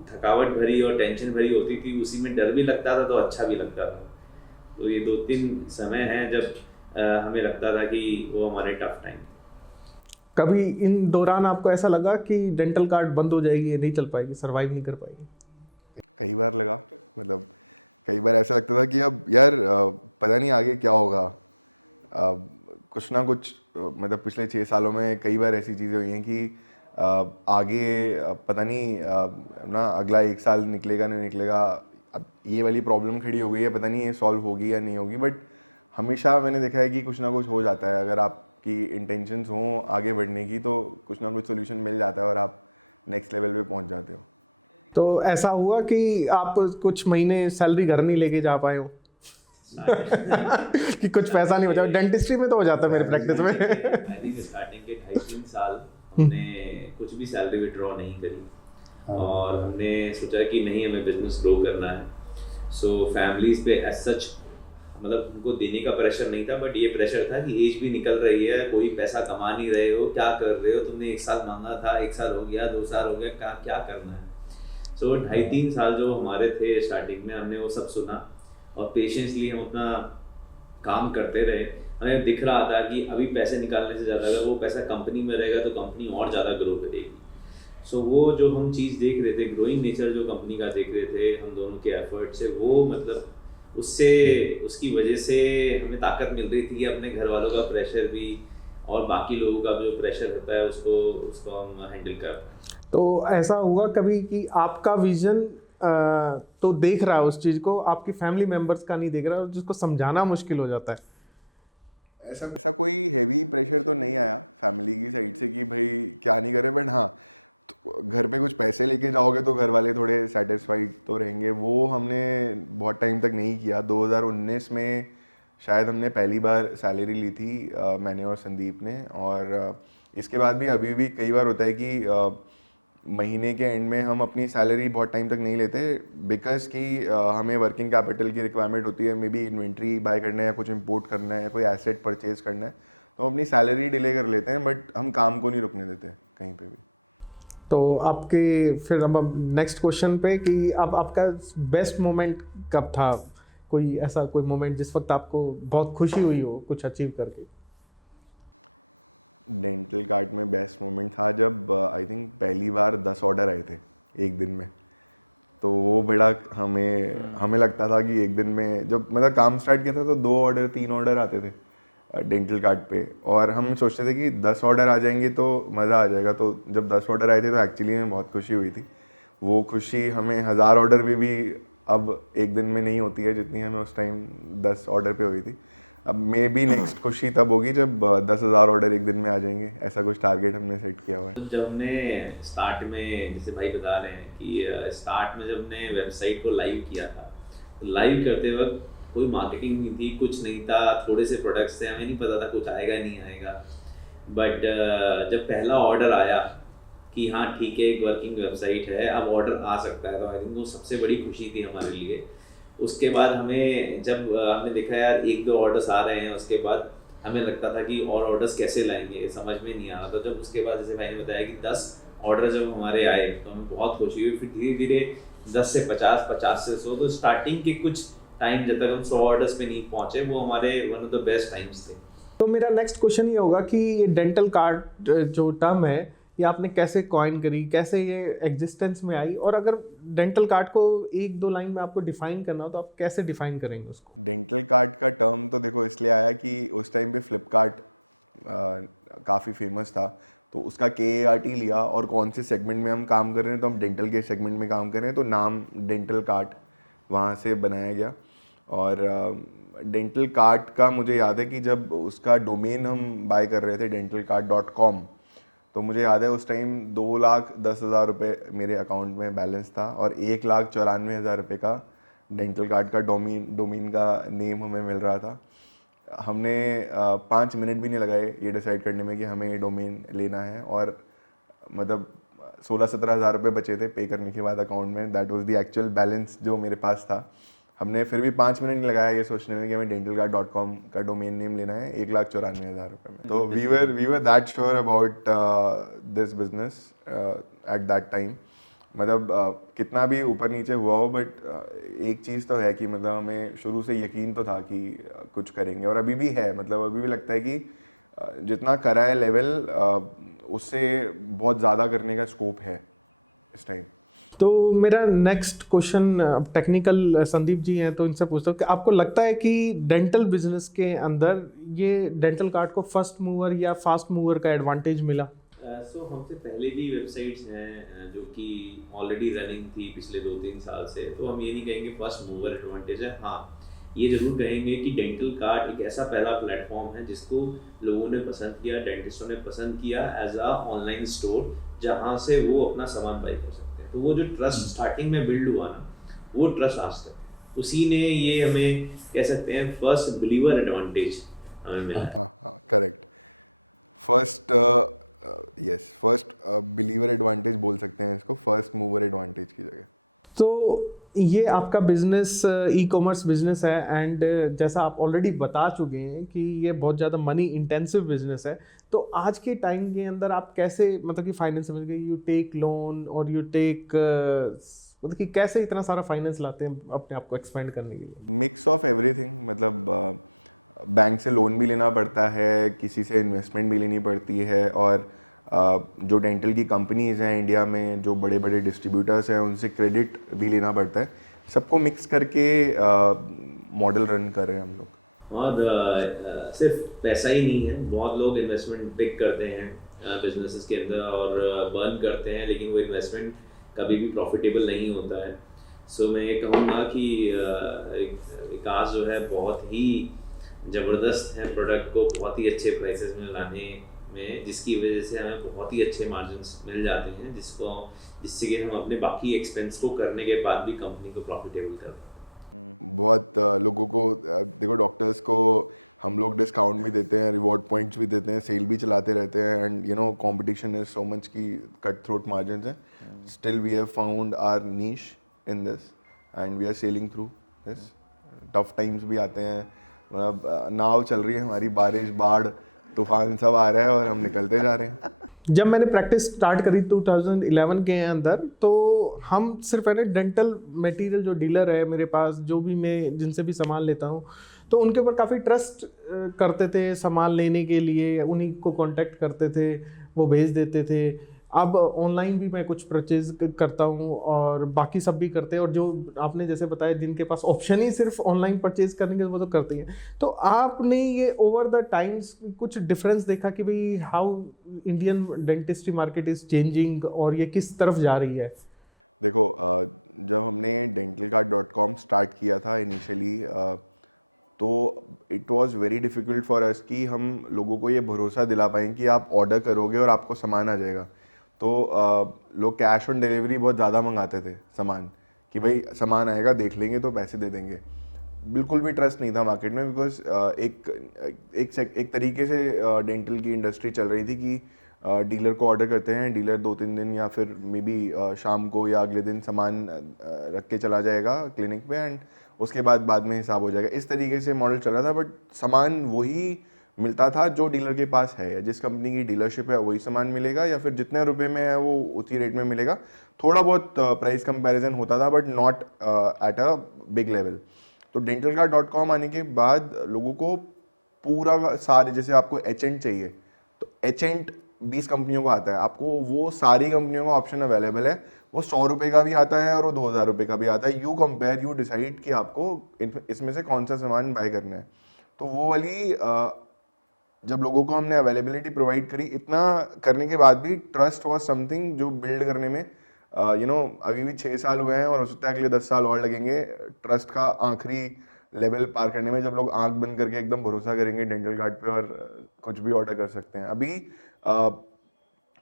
थकावट भरी और टेंशन भरी होती थी। उसी में डर भी लगता था तो अच्छा भी लगता था। तो ये 2-3 समय हैं जब हमें लगता था कि वो हमारे टफ टाइम। कभी इन दौरान आपको ऐसा लगा कि डेंटल कार्ड बंद हो जाएगी, ये नहीं चल पाएगी, सर्वाइव नहीं कर पाएगी? कई बार लगा, मतलब कई बार ऐसा लगता था कि अब यार पता नहीं आगे क्या होगा। कुछ ना कुछ मतलब पिछले 6 सालों में कई बार ऐसी चीज़ें हुई हैं कि आगे पता नहीं ना अगला 1 साल निकलेगा नहीं निकलेगा। अब ये वाली प्रॉब्लम खड़ी हो गई है, पता नहीं ये सॉल्व होगी या नहीं होगी। बट हमेशा मैंने देखा है कि कुछ ना कुछ हो जाता है। अगर आपकी इंटेंशंस हों आगे बढ़ने की तो कुछ ना कुछ सोल्यूशन मिल जाता है और आप नेक्स्ट लेवल पे पहुंच जाते हो। तो ऐसा हुआ कि आप कुछ महीने सैलरी घर नहीं लेके जा पाए हो? कि कुछ पैसा नहीं बचा? डेंटिस्ट्री में तो हो जाता है मेरे प्रैक्टिस में। आई थिंक स्टार्टिंग के 2.5-3 साल हमने कुछ भी सैलरी विड्रॉ नहीं करी और हमने सोचा कि नहीं, हमें बिजनेस ग्रो करना है। सो फैमिलीज पे एज सच मतलब उनको देने का प्रेशर नहीं था, बट ये प्रेशर था कि एज भी निकल रही है, कोई पैसा कमा नहीं रहे हो, क्या कर रहे हो, तुमने 1 साल मांगा था, 1 साल हो गया, 2 साल हो गया, क्या करना है। सो 2.5-3 साल जो हमारे थे स्टार्टिंग में, हमने वो सब सुना और पेशेंसली हम अपना काम करते रहे। हमें दिख रहा था कि अभी पैसे निकालने से ज़्यादा अगर वो पैसा कंपनी में रहेगा तो कंपनी और ज़्यादा ग्रो करेगी। सो वो जो हम चीज़ देख रहे थे, ग्रोइंग नेचर जो कंपनी का देख रहे थे हम दोनों के एफर्ट से, वो मतलब उससे उसकी वजह से हमें ताकत मिल रही थी कि अपने घर वालों का प्रेशर भी और बाकी लोगों का जो प्रेशर होता है उसको हम हैंडल कर पाएं। तो ऐसा हुआ कभी कि आपका विजन तो देख रहा है उस चीज़ को, आपकी फैमिली मेम्बर्स का नहीं देख रहा है, जिसको समझाना मुश्किल हो जाता है। ऐसा कोई हेवी प्रेशर तो नहीं आया फैमिली की साइड से कि भाई क्या नहीं करे, बट हाँ तो घर पे कुछ पैसे लेके जाओगे तो घर वाले थोड़े सेटिस्फाइड तो रहेंगे। वो हमने बहुत टाइम तक नहीं किया। 2019 में शायद हमने पहली बार सैलरी ली थी, मैंने और संदीप ने। और इसके बाद भी अभी भी कई बार होता है कि महीने के एंड में हम अपनी सैलरी बहुत टाइम तक नहीं लेते, बिकॉज कि हमें वर्किंग कैपिटल की रिक्वायरमेंट होती है। मे बी इन्वेंट्री बाय करना है या कुछ इंपोर्ट करना है या कोई एसेट परचेज करना है, तो हम अपनी सैलरी डिले कर लेते हैं, बट हम काम को नहीं रुकने देते कहीं पे भी। तो आपके फिर अब नेक्स्ट क्वेश्चन पे कि अब आपका बेस्ट मोमेंट कब था? कोई ऐसा कोई मोमेंट जिस वक्त आपको बहुत खुशी हुई हो कुछ अचीव करके? डेंटल कार्ड में बेस्ट मोमेंट था जब आई थिंक पहली बार 10 ऑर्डर आए थे एक दिन में। तो वो बड़ा हमें लगता था कि एक दिन में जब मतलब काम स्टार्ट किया था तो 2 ऑर्डर 3 ऑर्डर आते थे डेंटल कार्ड पे, और हम सोचते थे कि 10 ऑर्डर आ जाएंगे तो मज़ा आ जाएगा। तो जब 10 ऑर्डर आए थे तो एक्चुअली में बहुत खुशी हुई थी। वो खुशी हमें 1000 ऑर्डर में भी अब एक दिन में नहीं होती है जितनी हमें उस टाइम 10 ऑर्डर पे हुई थी। अब मे बी नेक्स्ट खुशी तब होगी जब 10,000 ऑर्डर एक दिन में आ जाएंगे। ऐसा कुछ टारगेट हमने सेट किया हुआ है। तो जब हमने स्टार्ट में, जैसे भाई बता रहे हैं कि स्टार्ट में जब हमने वेबसाइट को लाइव किया था, तो लाइव करते वक्त कोई मार्केटिंग नहीं थी, कुछ नहीं था, थोड़े से प्रोडक्ट्स थे, हमें नहीं पता था कुछ आएगा नहीं आएगा। बट जब पहला ऑर्डर आया कि हाँ ठीक है, एक वर्किंग वेबसाइट है, अब ऑर्डर आ सकता है, तो आई थिंक वो सबसे बड़ी खुशी थी हमारे लिए। उसके बाद हमें जब हमने देखा यार 1-2 ऑर्डर्स आ रहे हैं, उसके बाद हमें लगता था कि और ऑर्डर्स कैसे लाएंगे, समझ में नहीं आ रहा था। जब उसके बाद जैसे भाई ने बताया कि 10 ऑर्डर जब हमारे आए तो हमें बहुत खुशी हुई। फिर धीरे धीरे 10 से 50, 50 से 100, तो स्टार्टिंग के कुछ टाइम जब तक हम 100 ऑर्डर्स पे नहीं पहुंचे, वो हमारे one of the best times थे। तो मेरा नेक्स्ट क्वेश्चन ये होगा कि ये डेंटल कार्ड जो टर्म है, ये आपने कैसे कॉइन करी, कैसे ये एग्जिस्टेंस में आई, और अगर डेंटल कार्ड को 1-2 लाइन में आपको डिफाइन करना हो तो आप कैसे डिफाइन करेंगे उसको? डेंटल कार्ड का टर्म तो देखो इसलिए आया कि उस टाइम पे फ्लिपकार्ट काफ़ी फेमस था, तो उसका KART लिया, और कौन से सेगमेंट में हम काम कर रहे हैं, तो हम डेंटल के सेगमेंट में काम कर रहे हैं, तो नाम डेंटल कार्ड वहाँ से बनाया गया। और डेंटल कार्ड का मुझे याद है कि जब उसका डोमेन हम बाय कर रहे थे dentalcard.com, तो मुझे याद है उस टाइम 2,10,000 रुपये मेरे अकाउंट में बैलेंस था, और 1,94,000 रुपये का डेंटल कार्ड का डोमेन का नेम हमें मिल रहा था। हमने 5 मिनट भी नहीं लगाए ये डिसाइड करने में कि हमें ये डोमेन लेना है, और मतलब 16-17 हज़ार रुपये बचे थे पे करने के बाद अकाउंट में। That was the actual balance जो मेरे पास था। हमने फिर भी 5 मिनट नहीं लगाया ये सोचने में कि हमें dentalcard.com का डोमेन नेम लेना है 1,94,000 रुपये में। तो we were that sure about this business at that time. मतलब कितना भी ऊपर नीचे हुआ हो, बट एक चीज़ तो है कि मतलब हमें शुरू से यकीन तो था कि कुछ करेंगे, और अभी भी है। मतलब अभी भी लगता है कि जितना करा है लेवल, उससे बहुत ज़्यादा करने का स्कोप है इस टाइम। तो मेरा नेक्स्ट क्वेश्चन, अब टेक्निकल संदीप जी हैं तो इनसे पूछता हूँ कि आपको लगता है कि डेंटल बिजनेस के अंदर ये डेंटल कार्ड को फर्स्ट मूवर या फास्ट मूवर का एडवांटेज मिला? सो हमसे पहले भी वेबसाइट्स हैं जो कि ऑलरेडी रनिंग थी पिछले 2-3 साल से, तो हम ये नहीं कहेंगे फर्स्ट मूवर एडवांटेज है। हाँ, ये ज़रूर कहेंगे कि डेंटल कार्ड एक ऐसा पहला प्लेटफॉर्म है जिसको लोगों ने पसंद किया, डेंटिस्टों ने पसंद किया एज अ ऑनलाइन स्टोर, जहाँ से वो अपना सामान बाई कर सकते हैं। तो वो जो ट्रस्ट स्टार्टिंग में बिल्ड हुआ ना, वो ट्रस्ट आज तक है। उसी ने ये हमें कह सकते हैं फर्स्ट बिलीवर एडवांटेज हमें मिला है। हाँ, करेक्ट। फर्स्ट बिलीवर एडवांटेज बोल सकते हैं इसको, फर्स्ट मूवर एडवांटेज की जगह। तो ये आपका बिजनेस ई कॉमर्स बिजनेस है, एंड जैसा आप ऑलरेडी बता चुके हैं कि ये बहुत ज़्यादा मनी इंटेंसिव बिजनेस है। तो आज के टाइम के अंदर आप कैसे, मतलब कि फाइनेंस समझ गए, यू टेक लोन और यू टेक, मतलब कि कैसे इतना सारा फाइनेंस लाते हैं अपने आप को एक्सपेंड करने के लिए? Mix of everything. मतलब बैंक से लोन भी लेना पड़ता है, किसी से इन्वेस्टमेंट भी लेनी पड़ती है, और जो डेंटल की कंपनीज़ हैं इंडिया में, जो बड़े बड़े डिस्ट्रीब्यूटर्स हैं, उनसे क्रेडिट भी लेना पड़ता है। सबको मिक्स करके मॉडल रन कर रहे हैं हम लोग। और सिर्फ पैसा ही नहीं है, बहुत लोग इन्वेस्टमेंट पिक करते हैं बिजनेसेस के अंदर और बर्न करते हैं, लेकिन वो इन्वेस्टमेंट कभी भी प्रॉफिटेबल नहीं होता है। सो मैं ये कहूँगा कि विकास जो है बहुत ही ज़बरदस्त है प्रोडक्ट को बहुत ही अच्छे प्राइसेस में लाने में, जिसकी वजह से हमें बहुत ही अच्छे मार्जिन्स मिल जाते हैं, जिससे कि हम अपने बाकी एक्सपेंस को करने के बाद भी कंपनी को प्रॉफिटेबल कर पाते हैं। बहुत लोगों को देखो, डॉक्टर्स को हम लोग डिस्काउंट भी देते हैं, रिवॉर्ड पॉइंट्स भी देते हैं, सेल भी चलाते रहते हैं, and you know competition is so much की कट थ्रोट मार्जिन्स हैं. Still we have found our niche in this and we are selling through this. Tough times भी आते हैं, मतलब नाव चल रही है हमारी, बारिश बाढ़ तूफान सब आ रहा है और हम निकलते जा रहे हैं. जब मैंने प्रैक्टिस स्टार्ट करी 2011 के अंदर, तो हम सिर्फ है ना डेंटल मटेरियल जो डीलर है मेरे पास, जो भी मैं जिनसे भी सामान लेता हूँ, तो उनके ऊपर काफ़ी ट्रस्ट करते थे सामान लेने के लिए, उन्हीं को कांटेक्ट करते थे, वो भेज देते थे. अब ऑनलाइन भी मैं कुछ परचेज करता हूँ और बाकी सब भी करते हैं, और जो आपने जैसे बताया जिनके पास ऑप्शन ही सिर्फ ऑनलाइन परचेज करने के वो तो करते हैं. तो आपने ये ओवर द टाइम्स कुछ डिफरेंस देखा कि भाई how Indian dentistry market is changing और ये किस तरफ जा रही है? देखो, जब हमने dentalcard.com स्टार्ट किया था इनिशियली, तो it was very difficult for us कि हम लोगों को ये भरोसा दिला पाएँ कि आप ऑर्डर करोगे और आपको सामान आ जाएगा. तो लोग कैश ऑन डिलीवरी बहुत ज़्यादा मंगाते थे सामान, कि भाई सामान आएगा, देख लेंगे तो पैसे दे देंगे. बिल्कुल भी ट्रस्ट नहीं था मार्केट में, बिकॉज एक तरीके से डेंटल की इंडस्ट्री चल रही थी कि डीलर को ऑर्डर करते हैं, डीलर 2-3 दिन या फिर मे बी शाम को या अगले दिन सामान रख के चला जाएगा क्लिनिक पे, एंड उसके बाद में हिसाब हो जाएगा. इस तरीके से मॉडल चल रहा था. बट सामान वही मिलता था जो डीलर के पास है, या जिस कंपनी की डीलरशिप है वही सामान मिलेगा, या फिर जितने रुपए में है वो उसी रेट में मिलेगा. थोड़ा बहुत प्राइस कंपैरिजन होता था, but not at a big level. तो dentalcard.com आने के बाद लोगों को पूरा सारे, जैसे आपको एचेंट चाहिए तो एचेंट 20 कंपनियों को आता है, आपको वो सारी कंपनियों का ऑप्शन अवेलेबल है. वो 100 रुपये का भी आता है और वो 2000 रुपये का भी आता है. यू कंपेयर, यू डिसाइड कि आपको इसमें से कौन सा सामान बाय करना है. तो वो वाली जब लोगों को हमने अवेलेबिलिटी प्रोवाइड करी, इतना करने के बाद भी ट्रस्ट वॉज समथिंग जो बिल्ड करने में अभी भी 6 साल हुए हैं और हो सकता है अगले 10 साल और लगेंगे ट्रस्ट का आखिरी लेवल पार करने में, जब लोग आंख बंद करके एकदम भरोसा करेंगे डेंटल कार्ड पे और कुछ भी ऑर्डर कर सकते हैं. अभी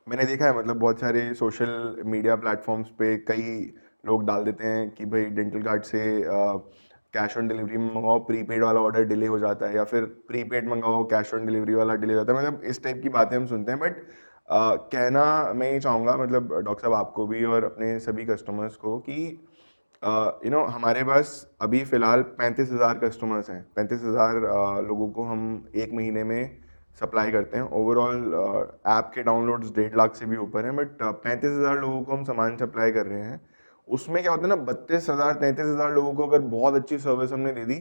मैंने देखा है, मतलब बहुत सारे सोशल मीडिया प्लेटफॉर्म्स पे कई लोग डाल देते हैं कि भाई डेंटल कार्ड से कैश ऑन डिलीवरी मंगाओ, प्रीपेड वाला ऑर्डर डिले हो जाता है, या फिर प्रीपेड मंगाओ, कैश ऑन डिलीवरी वाला डिले हो जाता है. मतलब इस टाइप की बातें हम सुनते हैं. बट कहना मैं ये चाहूँगा, मतलब डॉक्टर साहब आपको भी और अपने सभी कस्टमर्स को, कि हमारे पास अभी फ़िलहाल 35,000 कस्टमर्स हैं. 35,000 लोगों को हम एक महीने में सप्लाई करते हैं. ओवरऑल ऐप के डाउनलोड्स 1.5 लाख से भी ऊपर हैं, बट 35,000 लोगों को हम सामान सप्लाई कर रहे हैं. उसमें क्या होता है ना, 32,000 33,000 लोगों को अगर बहुत अच्छी सर्विस हमने दे दी,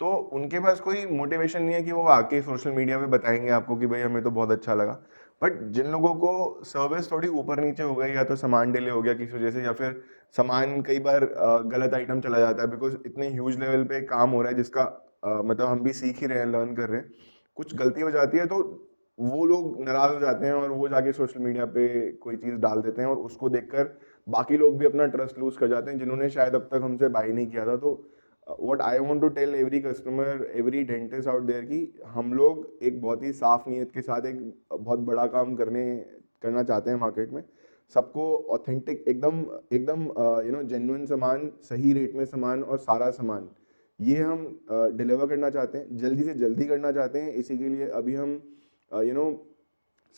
तो उनके पास कोई मोटिवेशन नहीं है कि वो आके सोशल मीडिया पे बताएंगे आपको कि भाई हमें तो बहुत अच्छा लगा. बट जिन लोगों को सर्विस थोड़ी ऊपर नीचे हो गई, या तो सामान डिले हो गया किसी वजह से, या फिर सामान कई बार गलत आइटम चला जाता है, बिकॉज इतने ह्यूज लेवल पे काम हो रहा है जिसका मतलब हम भी सीख ही रहे हैं, लर्न कर रहे हैं, कुछ गलती हो जाती है, तो वो लोग नाराज हो जाते हैं और वो जाके सोशल मीडिया पे कोई चीज़ डाल देते हैं, और उसको देखकर बाकी लोग भी अपना ट्रस्ट लूज कर जाते हैं जिन्होंने शायद अब तक हमसे बाय नहीं किया था. तो what I want to tell every customer, every dentist out there, कि हम लोग एक बहुत ही साफ नीयत के साथ एक बहुत बड़ा काम करना चाहते हैं मार्केट में. सबको ऑथेंटिक एकदम जेन्युइन सामान, सही रेट में सामान और सारा सामान, ये हम डिलीवर करना चाहते हैं, जल्दी से जल्दी करना चाहते हैं. इसी के लिए अभी हम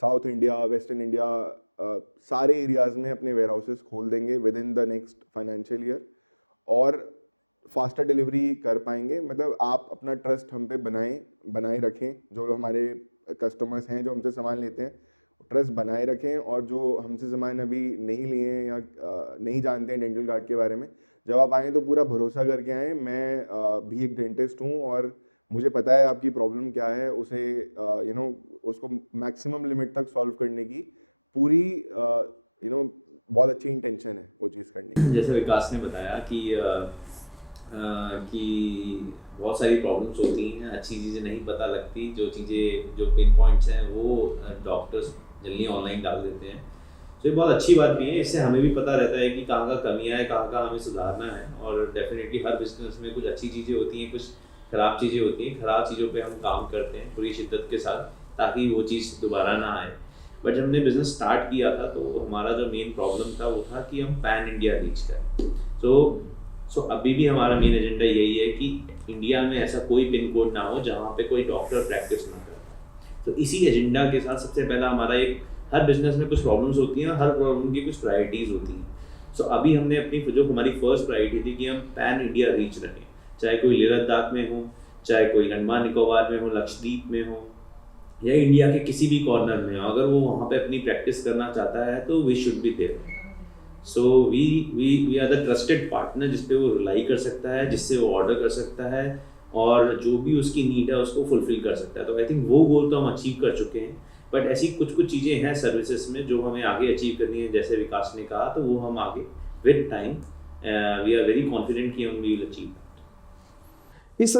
साउथ इंडिया, वेस्टर्न इंडिया, सारे एरियाज़ में अपने वेयर हाउसेस खोल देंगे with in the next financial year, और फास्टर डिलीवरी कर पाएंगे. मतलब आप अपना ट्रस्ट हम पे बनाए रखें. जो हमारे कस्टमर्स हैं जो हमसे सामान लेते हैं, ट्रस्ट बनाए रखें. और जो हमसे सामान अभी नहीं लिए हैं या नहीं जानते हैं डेंटल कार्ड के बारे में, जब आप आएँ तो पूरा भरोसा करके आएँ. मैं भी एक डेंटिस्ट हूँ और मुझे पता है आपकी प्रॉब्लम क्या है. उसे उसको मैक्सिमम लिमिट तक सॉल्व करने की पूरी बहुत अच्छी इंटेंशन है वो चीज़ करने की. जैसे विकास ने बताया कि बहुत सारी प्रॉब्लम्स होती हैं, अच्छी चीज़ें नहीं पता लगती, जो पिन पॉइंट्स हैं वो डॉक्टर्स जल्दी ऑनलाइन डाल देते हैं. तो ये बहुत अच्छी बात भी है, इससे हमें भी पता रहता है कि कहाँ कमियाँ है, कहाँ हमें सुधारना है। और डेफिनेटली हर बिजनेस में कुछ अच्छी चीज़ें होती हैं, कुछ ख़राब चीज़ें होती हैं। ख़राब चीज़ों पे हम काम करते हैं पूरी शिद्दत के साथ, ताकि वो चीज़ दोबारा ना आए। बट जब हमने बिज़नेस स्टार्ट किया था तो हमारा जो मेन प्रॉब्लम था वो था कि हम पैन इंडिया रीच करें। सो अभी भी हमारा मेन एजेंडा यही है कि इंडिया में ऐसा कोई पिन कोड ना हो जहाँ पे कोई डॉक्टर प्रैक्टिस ना करे। तो इसी एजेंडा के साथ सबसे पहला हमारा एक, हर बिजनेस में कुछ प्रॉब्लम्स होती हैं, हर प्रॉब्लम की कुछ प्रायोरिटीज़ होती हैं। सो अभी हमने अपनी जो हमारी फर्स्ट प्रायोरिटी थी कि हम पैन इंडिया रीच रखें, चाहे कोई लेह लद्दाख में हो, चाहे कोई अंडमान निकोबार में हो, लक्षद्वीप में हो, या इंडिया के किसी भी कॉर्नर में हो। अगर वो वहाँ पे अपनी प्रैक्टिस करना चाहता है तो we should be there. So we are the trusted partner जिस पे वो रिलाई कर सकता है, जिससे वो ऑर्डर कर सकता है, और जो भी उसकी नीड है उसको फुलफिल कर सकता है। तो आई थिंक वो गोल तो हम अचीव कर चुके हैं। बट ऐसी कुछ चीज़ें हैं सर्विसेज में जो हमें आगे अचीव करनी है, जैसे विकास ने कहा, तो वो हम आगे with time we are very confident कि हम विल अचीव। इस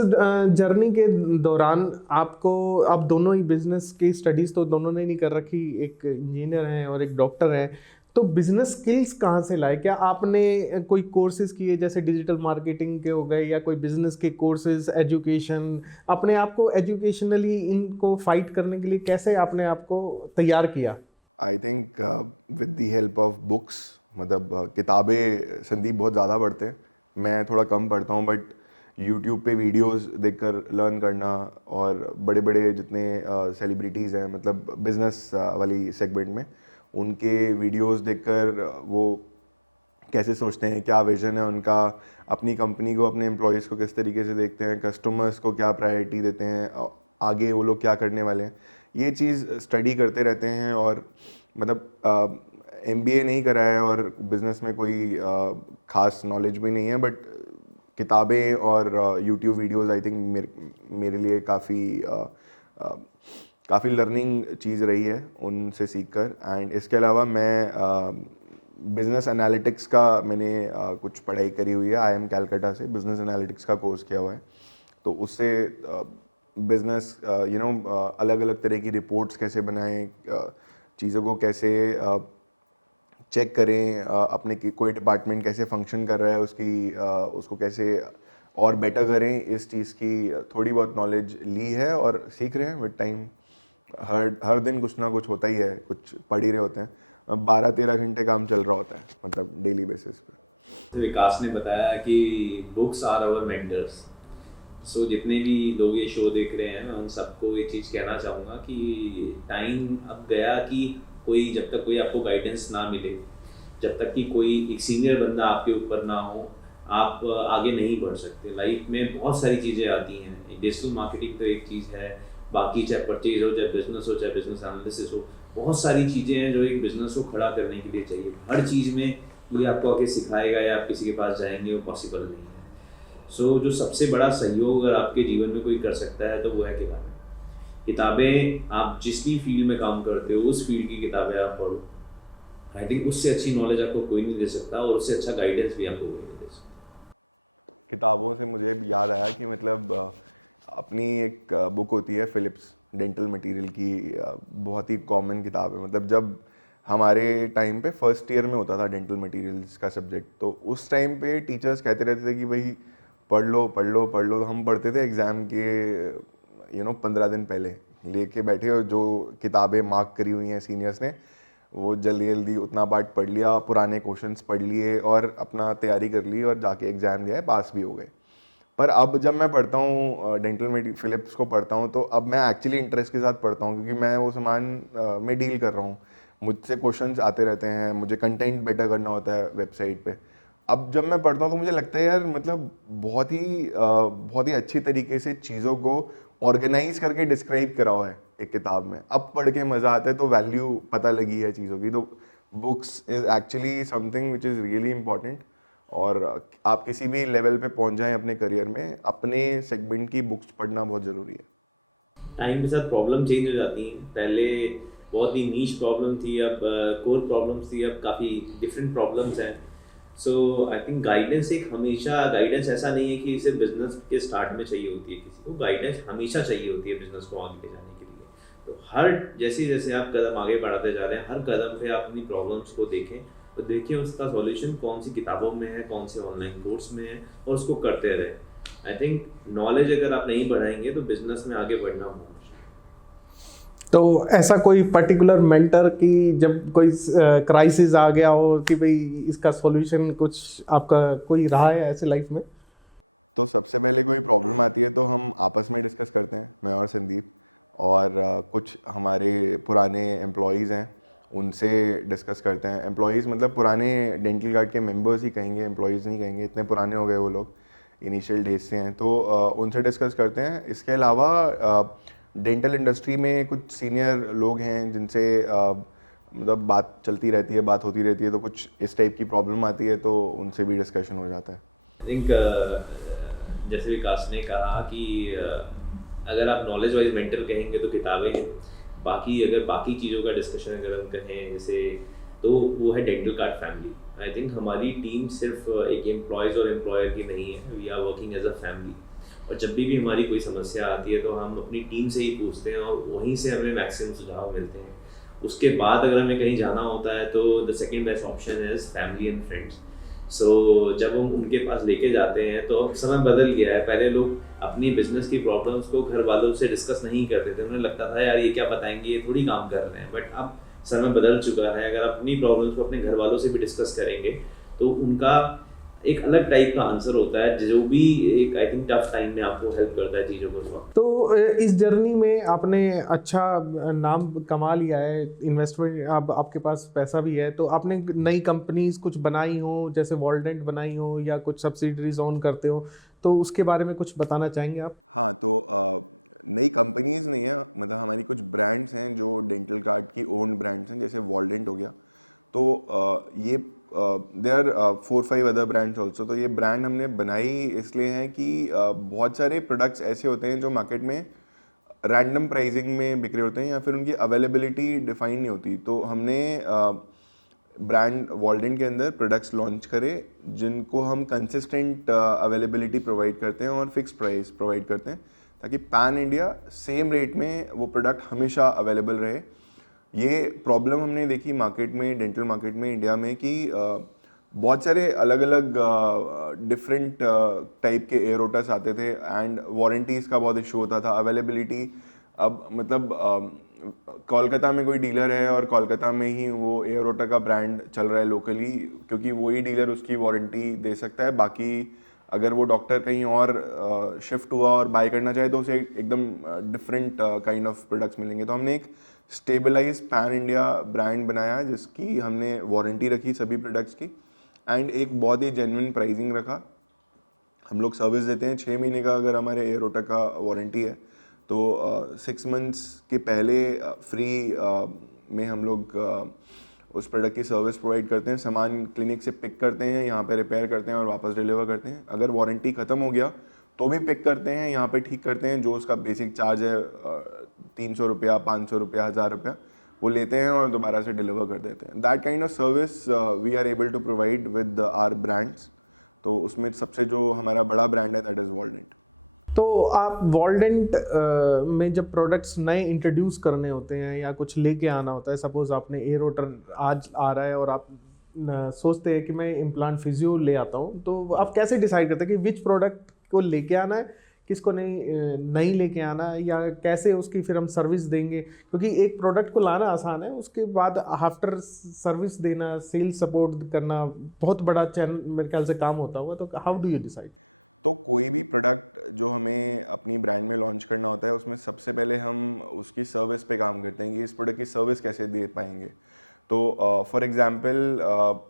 जर्नी के दौरान आपको, आप दोनों ही बिजनेस की स्टडीज़ तो दोनों ने नहीं कर रखी, एक इंजीनियर हैं और एक डॉक्टर हैं, तो बिजनेस स्किल्स कहाँ से लाए? क्या आपने कोई कोर्सेज किए जैसे डिजिटल मार्केटिंग के हो गए, या कोई बिजनेस के कोर्सेज, एजुकेशन, अपने आप को एजुकेशनली इनको फाइट करने के लिए कैसे आपने आपको तैयार किया? I think with the help of books, मतलब किताबें संदीप बहुत ज़्यादा पढ़ते हैं, मैं थोड़ा कम पढ़ता हूँ, बट यूट्यूब पे वीडियोस देखकर लर्न करना, और बड़े बड़े जितने सेलिब्रिटीज़ हैं मतलब बिजनेस वाली सेगमेंट में, उनके वीडियोस देखकर वो कैसे सोचते हैं, क्या विजन है उनका, अपनी कंपनी को, अपने एम्प्लॉयज़ को किस तरीके से देखते हैं, कस्टमर्स को क्या प्रायोरिटी देते हैं, आगे वो लोग क्या करने वाले हैं, ये चीज़ स्टडी करते रहते हैं। और मतलब MBA नहीं करा है और बिज़नेस में कोई ख़ास नॉलेज भी नहीं है, बट किताबें और यूट्यूब वीडियोस आई थिंक मेरे लिए काफ़ी लर्निंग चीज़ रही है उनसे सीखकर। एंड इसके अलावा मैं बिज़नेस एनालिटिक्स का मैंने कुछ पढ़ाई करी हुई है, IIM कैलकाटा से बिज़नेस एनालिटिक्स का कोर्स किया हुआ है। तो उससे बिज़नेस अलग अलग तरह की रिपोर्ट्स कैसे बनाएं, चीज़ों को कैसे चेक करें, अपने कोई डिपार्टमेंट कैसे फंक्शन कर रहा है, उसको कैसे और बेटर करें, इस चीज़ की थोड़ी बहुत नॉलेज ली है और सीख रहे हैं विद टाइम। हर दिन कुछ ना कुछ होता ही है, कुछ पढ़ ही रहे होते हैं। 12-13 घंटे काम चल रहा होता है मतलब डेली बेसिस पे। विकास ने बताया कि बुक्स आर आवर मेंटर्स। सो जितने भी लोग ये शो देख रहे हैं, मैं उन सबको ये चीज़ कहना चाहूँगा कि टाइम अब गया कि जब तक कोई आपको गाइडेंस ना मिले, जब तक कि कोई एक सीनियर बंदा आपके ऊपर ना हो, आप आगे नहीं बढ़ सकते। लाइफ में बहुत सारी चीज़ें आती हैं, डिजिटल मार्केटिंग तो एक चीज़ है, बाकी चाहे परचेज हो, चाहे बिजनेस हो, चाहे बिजनेस एनालिसिस हो, बहुत सारी चीज़ें हैं जो एक बिजनेस को खड़ा करने के लिए चाहिए। हर चीज़ में ये आपको आगे सिखाएगा या आप किसी के पास जाएंगे, वो पॉसिबल नहीं है। सो जो सबसे बड़ा सहयोग अगर आपके जीवन में कोई कर सकता है तो वो है किताबें। आप जिस भी फील्ड में काम करते हो उस फील्ड की किताबें आप पढ़ो। आई थिंक उससे अच्छी नॉलेज आपको कोई नहीं दे सकता, और उससे अच्छा गाइडेंस भी आपको कोई नहीं दे सकता। किताबों से मुझे याद आया कि मतलब अपनी एक बुक होती है फिलिप्स डेंटल मटेरियल की, बहुत ही कॉमन किताब है। मतलब जब हमारे टाइम पे फर्स्ट ईयर में होता था डेंटल मटेरियल्स का सब्जेक्ट, तो उस टाइम पे टीचर्स कहते रहते थे कि भाई पढ़ लो पढ़ लो पढ़ लो। तो हम पढ़ते थे एग्ज़ाम के 15 दिन पहले लेके बैठे, और जो किताबें मार्क करी हुई हैं सीनियर्स ने वो जल्दी जल्दी उतना पार्ट पढ़ लिया, पुराने क्वेश्चंस पढ़ लिए और अपना तैयारी कर ली, और जाके एग्ज़ाम दिया है, पास भी हो गए। पर अब जब मैं पढ़ता हूँ डेंटल फिलिप्स को पढ़ता हूँ, तो अब मैं एक्चुअली इंटरेस्ट के साथ पढ़ता हूँ, क्योंकि मैं वो सामान में डील कर रहा हूँ, मुझसे क्वेश्चंस आते रहते हैं, मुझे कंटेंट बेटर करना होता है वेबसाइट पे। अब जब मैं पढ़ता हूँ तो मुझे लगता है यार मतलब बहुत ही अच्छी तरीके से चीज़ों को ऑर्गेनाइज करके डिस्क्राइब करा हुआ है एक किताब में। अब पढ़ के मज़ा आता है, तो वैल्यू पता लगी है चीज़ों की। तो books is actually something which is really important, और आप किसी भी लेवल पे पहुंच जाएं अपने करियर में, अपने सेगमेंट की बुक्स पढ़ना बहुत ज़रूरी है। टाइम के साथ प्रॉब्लम चेंज हो जाती हैं। पहले बहुत ही नीश प्रॉब्लम थी, अब कोर प्रॉब्लम्स थी, अब काफ़ी डिफरेंट प्रॉब्लम्स हैं। सो आई थिंक गाइडेंस गाइडेंस ऐसा नहीं है कि सिर्फ बिजनेस के स्टार्ट में चाहिए होती है, किसी को गाइडेंस हमेशा चाहिए होती है बिजनेस को आगे ले जाने के लिए। तो हर जैसे जैसे आप कदम आगे बढ़ाते जा रहे हैं, हर कदम पे आप अपनी प्रॉब्लम्स को देखें, तो देखिए उसका सॉल्यूशन कौन सी किताबों में है, कौन से ऑनलाइन कोर्स में है, और उसको करते रहें। आई थिंक नॉलेज अगर आप नहीं बढ़ाएंगे तो बिजनेस में आगे बढ़ना बहुत मुश्किल है। तो ऐसा कोई पर्टिकुलर मेंटर की जब कोई क्राइसिस आ गया हो कि भाई इसका सॉल्यूशन कुछ आपका कोई रहा है ऐसे लाइफ में? तो सबसे पहले कोई प्रॉब्लम आती है तो हम आपस में डिस्कस करते हैं, मैं और संदीप, और कुछ हमारे पुराने एम्प्लॉयज़ हैं उनसे डिस्कस करते हैं। एम्प्लॉयज़ मतलब पुराने डेंटल गार्ड के मेंबर्स ही कहेंगे, एम्प्लॉयज़ नहीं कहेंगे, इतने पुराने हो गए वो लोग, इनिशियल डेज से हैं, तो उनसे डिस्कस करते हैं। इसके अलावा डेंटल इंडस्ट्री में कुछ सीनियर लोग हैं जिनसे मतलब बात चलती रहती है, बात होती रहती है, तो कुछ इस टाइप की प्रॉब्लम आती है तो उनसे भी डिस्कशन हो जाता है। आई थिंक जैसे विकास ने कहा कि अगर आप नॉलेज वाइज मेंटर कहेंगे तो किताबें हैं, बाकी अगर बाकी चीज़ों का डिस्कशन अगर हम कहें जैसे, तो वो है dental card family. I think हमारी टीम सिर्फ एक एम्प्लॉयज़ और एम्प्लॉयर की नहीं है, we are working as a family. और जब भी हमारी कोई समस्या आती है तो हम अपनी टीम से ही पूछते हैं और वहीं से हमें मैक्सिमम सुझाव मिलते हैं। उसके बाद अगर हमें कहीं जाना होता है तो the second best option is family and friends. So जब हम उनके पास लेके जाते हैं तो अब समय बदल गया है। पहले लोग अपनी बिजनेस की प्रॉब्लम्स को घर वालों से डिस्कस नहीं करते थे, उन्हें लगता था यार ये क्या बताएंगे, ये थोड़ी काम कर रहे हैं। बट अब समय बदल चुका है, अगर आप अपनी प्रॉब्लम्स को अपने घर वालों से भी डिस्कस करेंगे तो उनका एक अलग टाइप का आंसर होता है, जो भी एक आई थिंक टफ टाइम में आपको हेल्प करता है चीज़ों को सॉल्व। तो इस जर्नी में आपने अच्छा नाम कमा लिया है, इन्वेस्टमेंट अब आपके पास पैसा भी है, तो आपने नई कंपनीज कुछ बनाई हो, जैसे वॉल्डेंट बनाई हो या कुछ सब्सिडरीज ऑन करते हो, तो उसके बारे में कुछ बताना चाहेंगे आप? हाँ, तो नई कंपनीज नहीं है, मतलब हमारी कुछ ब्रांड्स हैं जो डेंटल कार्ड की ओन ब्रांड्स हैं, जैसे वॉल्डेंट हो गया, तो ये देयर 4-5 अदर ब्रांड्स ऑल्सो। तो ये ब्रांड हमने बनाई इसलिए हैं कि बहुत सारे प्रोडक्ट्स ऐसे होते हैं जो मार्केट में रैंडम प्राइसिंग में बिक रहे होते हैं या फिर उनकी अवेलेबिलिटी डिफाइन नहीं होती। तो हमने ब्रांड वॉल्डेंट के अंदर प्रोडक्ट्स लॉन्च करे जिनको हम कंसिस्टेंट अवेलेबिलिटी प्रोवाइड करते हैं और फिक्स प्राइस प्रोवाइड करते हैं, ताकि पैन इंडिया सेम रेट में वो प्रोडक्ट हमेशा अवेलेबल रहे। ये प्रॉब्लम हमने देखी मार्केट में, डेंटल मार्केट में इंडिया में, कि बहुत सारे अलग अलग डिफरेंट टाइप के एयरोटस आते थे एंड वारंटीज़ का बहुत इशू होता था, अवेलेबिलिटी। अब मतलब कोलकाता में कोई डीलर है और कोलकाता में ही वो एयरोटा का ब्रांड चल रहा है लोकली, क्योंकि वही डीलर उसकी वारंटी दे सकता है। बाकी अगर वो डॉक्टर कहीं और शिफ्ट हुआ और बाय करना चाहे तो उसे एकदम डिफरेंट काइंड ऑफ प्रोडक्ट्स मिलेंगे। तो हमने एक स्टेबलाइज पैन इंडिया ब्रांड बनाया जिसकी हमने वारंटी रखी सभी प्रोडक्ट्स की एंड एक बहुत ही जेन्युइन प्राइसिंग रखा। हम लोग सर्विस देते हैं 6 महीने का, अगर हमारे एयरोटा का वारंटी है तो 6 मंथ्स के पहले फ्री में हम लोग उस प्रोडक्ट की सर्विस प्रोवाइड करते हैं। सामान क्लिनिक से पिक करते हैं, यहाँ पे रिपेयर करते हैं और वापस डिलीवर करते हैं। अगर वारंटी ख़त्म हो गया तो भी पिक करते हैं, यहाँ पे ठीक करते हैं। जो उसका बेसिक चार्ज है 300 रुपया, 500 रुपया, 1000 रुपया, वो लेते हैं और दोबारा से डिलीवर कर देते हैं। That kind of service we are able to provide with our brands. तो उसमें सबसे जो हमारा बड़ा ब्रांड है दैट इज़ वॉल्डेंट। तो आप वॉल्डेंट में जब प्रोडक्ट्स नए इंट्रोड्यूस करने होते हैं या कुछ लेके आना होता है, सपोज आपने एयरोटर आज आ रहा है और आप सोचते हैं कि मैं इम्प्लांट फिजियो ले आता हूँ, तो आप कैसे डिसाइड करते हैं कि विच प्रोडक्ट को लेके आना है, किसको नहीं लेके आना है, या कैसे उसकी फिर हम सर्विस देंगे? क्योंकि एक प्रोडक्ट को लाना आसान है, उसके बाद आफ्टर सर्विस देना, सेल्स सपोर्ट करना बहुत बड़ा चैनल मेरे ख्याल से काम होता होगा। तो हाउ डू यू डिसाइड? तो कोई भी प्रोडक्ट जो हमें अपनी ब्रांड में लॉन्च करना होता है उसमें सबसे पहले हम उसकी सर्विस पे काम करते हैं कि इस प्रोडक्ट की सर्विस कैसे दे पाएंगे। तो फॉर एग्जांपल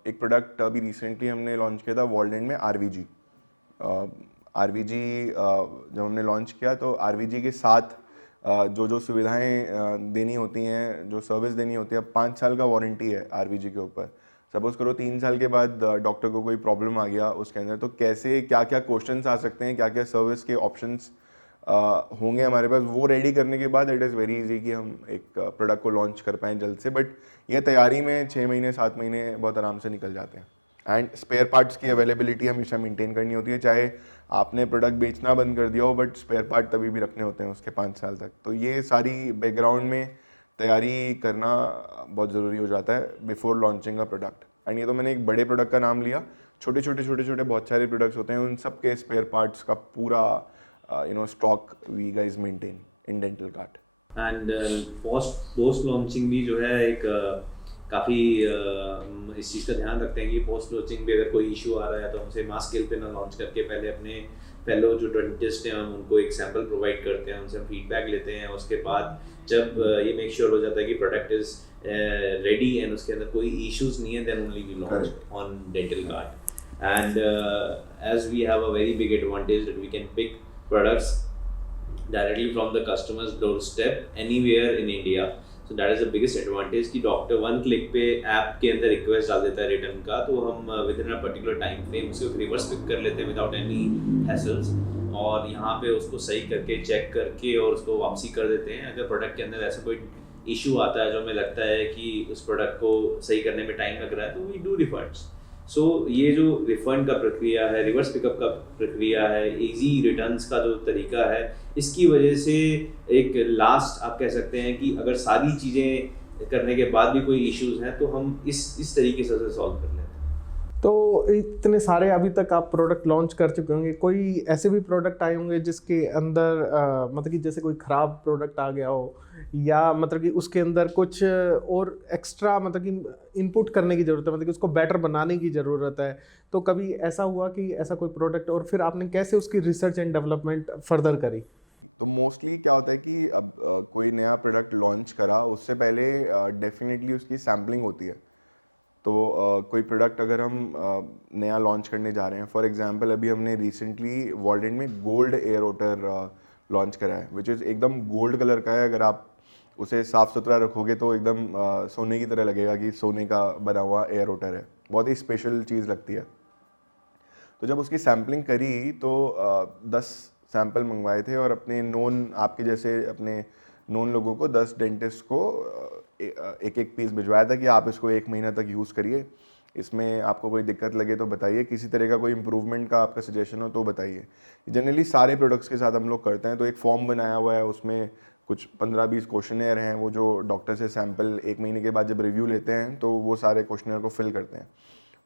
एक प्रोडक्ट अभी रिसेंटली हमने लॉन्च किया था वॉल्डेंट में, आरवीजी। जब हमने लॉन्च किया तो आरवीजी के साथ जो सुविधाएं देनी होती हैं, जो सर्विस देनी होती है, 5 साल का वारंटी है आरवीजी के ऊपर। सपोज करो 3 साल के बाद डॉक्टर को कोई प्रॉब्लम आ गया उसके अंदर, तो कैसे क्या क्या क्वेश्चंस आ सकते हैं, क्या क्या सर्विस के ऑप्शंस होंगे हमारे पास, वो रेडी करने के बाद इट इज़ वेरी इजी कि हम एक प्रोडक्ट को लॉन्च कर पाएँ जल्द से। बट ये तैयारी में 6 महीने 7 महीने बहुत आराम से निकल जाते हैं एंड स्पेयर पार्ट्स की अवेलेबिलिटी हमेशा मेंटेन करनी होती है, चाहे आपने प्रोडक्ट बेचना बंद कर दिया हो बट स्पेयर पार्ट तभी भी रखने होते हैं उसके 5 साल तक। तो ये सारी बैकग्राउंड में तैयारी करना बहुत ज़रूरी हो जाता है before launching a product. And ये तो मैंने एक बड़े प्रोडक्ट का नाम लिया, छोटे छोटे बहुत सारे प्रोडक्ट्स होते हैं, उन सब के स्पेयर पार्ट्स का पूरा stock we guys maintain in dental kart. And post launching भी जो है एक काफ़ी इस चीज़ का ध्यान रखते हैं कि पोस्ट लॉन्चिंग भी अगर कोई इशू आ रहा है तो हमसे मास स्केल पे ना लॉन्च करके पहले अपने फेलो जो डेंटिस्ट हैं हम उनको एक सैम्पल प्रोवाइड करते हैं, उनसे हम फीडबैक लेते हैं। उसके बाद जब ये मेक श्योर हो जाता है कि प्रोडक्ट इज़ रेडी एंड उसके अंदर कोई इश्यूज नहीं है, then only we launch on dental card. And as we have a very big advantage that we can pick products directly from the customer's doorstep anywhere in India. So that is the biggest advantage कि doctor one click पे app के अंदर request डाल देता है return का, तो हम with in a particular time frame उसको रिवर्स पिक कर लेते हैं विदाउट एनी हैसल्स, और यहाँ पे उसको सही करके चेक करके और उसको वापसी कर देते हैं। अगर प्रोडक्ट के अंदर ऐसा कोई इशू आता है जो हमें लगता है कि उस प्रोडक्ट को सही करने में टाइम लग रहा है, तो वी डू रिफंड्स। सो ये जो रिफंड का प्रक्रिया है, रिवर्स पिकअप का प्रक्रिया है, इजी रिटर्न्स का जो तरीका है, इसकी वजह से एक लास्ट आप कह सकते हैं कि अगर सारी चीज़ें करने के बाद भी कोई इश्यूज हैं तो हम इस तरीके से सॉल्व कर लेते हैं। तो इतने सारे अभी तक आप प्रोडक्ट लॉन्च कर चुके होंगे, कोई ऐसे भी प्रोडक्ट आए होंगे जिसके अंदर मतलब कि जैसे कोई ख़राब प्रोडक्ट आ गया हो, या मतलब कि उसके अंदर कुछ और एक्स्ट्रा मतलब कि इनपुट करने की ज़रूरत है, मतलब कि उसको बेटर बनाने की ज़रूरत है, तो कभी ऐसा हुआ कि ऐसा कोई प्रोडक्ट, और फिर आपने कैसे उसकी रिसर्च एंड डेवलपमेंट फर्दर करी? तो मोस्टली क्या होता है कि अब कोई नया प्रोडक्ट लॉन्च करा उससे पहले डेफिनेटली उसकी सैम्पलिंग होती है। तो कोई प्रोडक्ट अगर हम नया लॉन्च करने जा रहे हैं, फॉर एग्जांपल अभी हमने रिसेंटली वॉल्डेंट में गोल्ड एयर ओटर लॉन्च करा है, विच इज़ एकदम गोल्ड कलर का है। अगर आप उसे साफ़ सुथरा रखोगे तो एकदम सोने की तरह लगेगा कि सोने का बना हुआ एयर ओटर है, बहुत ही स्पेशल चीज़ लगती है। तो जब उसकी सैम्पलिंग करी तो 10 सैंपल मंगवाए थे, और अपने नोन, आपके जैसे अपने नोन लोगों को 10 डेंटिस्ट को एक एक पीस भिजवाया था कि आप इसको 1 महीना तक यूज़ करिए, इसमें आपको कोई दिक्कत लगे तो बताइए, किसी तरह का कोई इम्प्रूवमेंट का आपका सजेशन हो तो बताइए। जनरली सारे प्रोडक्ट्स के साथ हम लोग करते हैं। तो एक फॉर्म बनाया हुआ है, उसमें कुछ 15-20 क्वेश्चनर हैं, वो जो डॉक्टर से सैंपल 1 महीने के बाद जब रिव्यू लेते हैं तो वो सारे क्वेश्चनर को फिल करते हैं।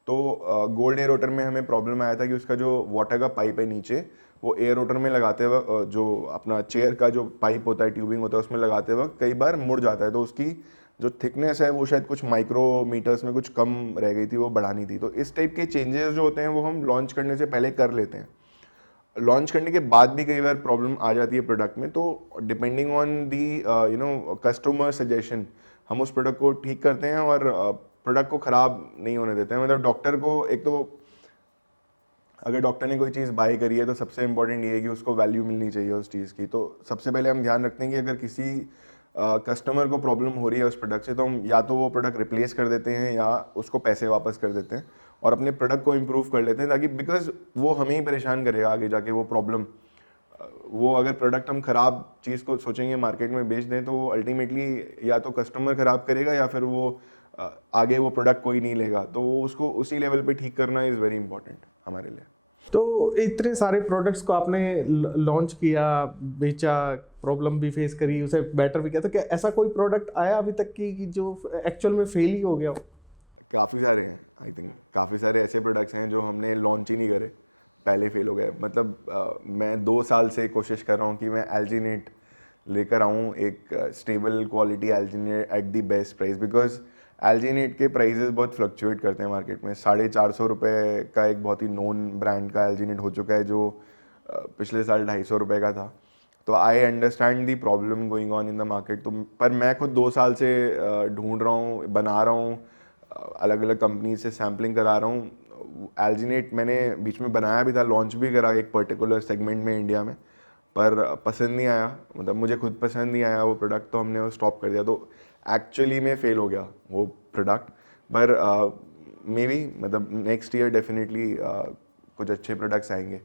तो गोल्ड एयर ओटर में हमें प्रॉब्लम आया था कि उसका जो वाटर का पाइप है नीचे, वो एयर ओटर में लगाते वक्त जो अपना चेयर का जो पाइप होता है, ट्यूबिंग होता है, उसमें लगाते वक्त कई बार मुड़ जाता है। तो उसकी जो थिकनेस है वो शायद कुछ माइक्रोमीटर्स में कुछ कम रह गई थी, वो बढ़ानी थी। तो इस टाइप के चेंजेस जो होते हैं वो हम लॉन्च करने से पहले कर लेते हैं। लॉन्च करने के बाद भी कई बार प्रॉब्लम आ जाती है प्रोडक्ट में, तो depending on the customer suggestion हम उस प्रोडक्ट को ठीक करते हैं और प्रोडक्ट को ख़राब नहीं होने देते हैं। मतलब डॉक्टर को, एक तो अगर डॉक्टर ने कोई चीज़ बाय करी है तो सबसे इंपॉर्टेंट ये है कि उसको वैल्यू मिलनी चाहिए उस चीज़ की। तो सबसे पहले हम ध्यान रखते हैं कि अगर किसी कस्टमर को प्रॉब्लम हो रही है उस प्रोडक्ट से, तो हम या तो वो प्रोडक्ट रिप्लेस कर देते हैं या उसको पैसे वापस कर देते हैं और अपने प्रोडक्ट को इम्प्रूव कर लेते हैं, ताकि बिकॉज वो हमें ही परेशान करेगा आगे जाके वो प्रॉब्लम। वो अगर प्रोडक्ट हम ख़राब चीज़ को सोचेंगे मार्केट में बेच दें तो वो अल्टीमेटली या तो कस्टमर ख़राब करेगा या फिर वो आगे वो प्रोडक्ट कोई नहीं लेगा। तो वो उसको उसी लेवल पे ठीक करना इज़ वेरी इंपॉर्टेंट हमारे लिए। तो इतने सारे प्रोडक्ट्स को आपने लॉन्च किया, बेचा, प्रॉब्लम भी फेस करी, उसे बेटर भी किया, तो क्या ऐसा कोई प्रोडक्ट आया अभी तक कि जो एक्चुअल में फेल ही हो गया हो? काफ़ी सारे हैं, आई थिंक काफ़ी सारे ऐसे प्रोडक्ट्स हैं जो हमने लॉन्च ही नहीं करे, पहले फेल हो गए। मतलब मैं 2 साल से कोशिश कर रहा हूँ कि मैं एल्जीनेट लेकर आऊँ, एक stable quality alginate at the best price, because alginate के प्राइजेस बहुत फ्लक्चुएट करते हैं मार्केट में। 450 रुपये का एक बहुत ही नोन ब्रांड का एल्जीनेट हो चुका है जो पिछले साल 250 रुपये का था। तो I understand the problem going on in the market. तो पर मैं खुद 2 साल से ढूंढ रहा हूँ, बना रहा हूँ, अलग अलग कंपनी से सैम्पलिंग करा रहा हूँ। एल्जीनेट मैंने बीच में बनाया भी था, लॉन्च भी करा एक पर्टिकुलर सेगमेंट में इंडिया में, पर पसंद नहीं आया, मतलब मुझे खुद पसंद नहीं आया वो प्रोडक्ट, तो हमने वो स्टॉप कर दिया। तो एक्चुअली में फेल हो गया वो प्रोडक्ट, पर मे बी मतलब नेक्स्ट ईयर डेफिनेटली कुछ अच्छे प्रोडक्ट्स आएंगे।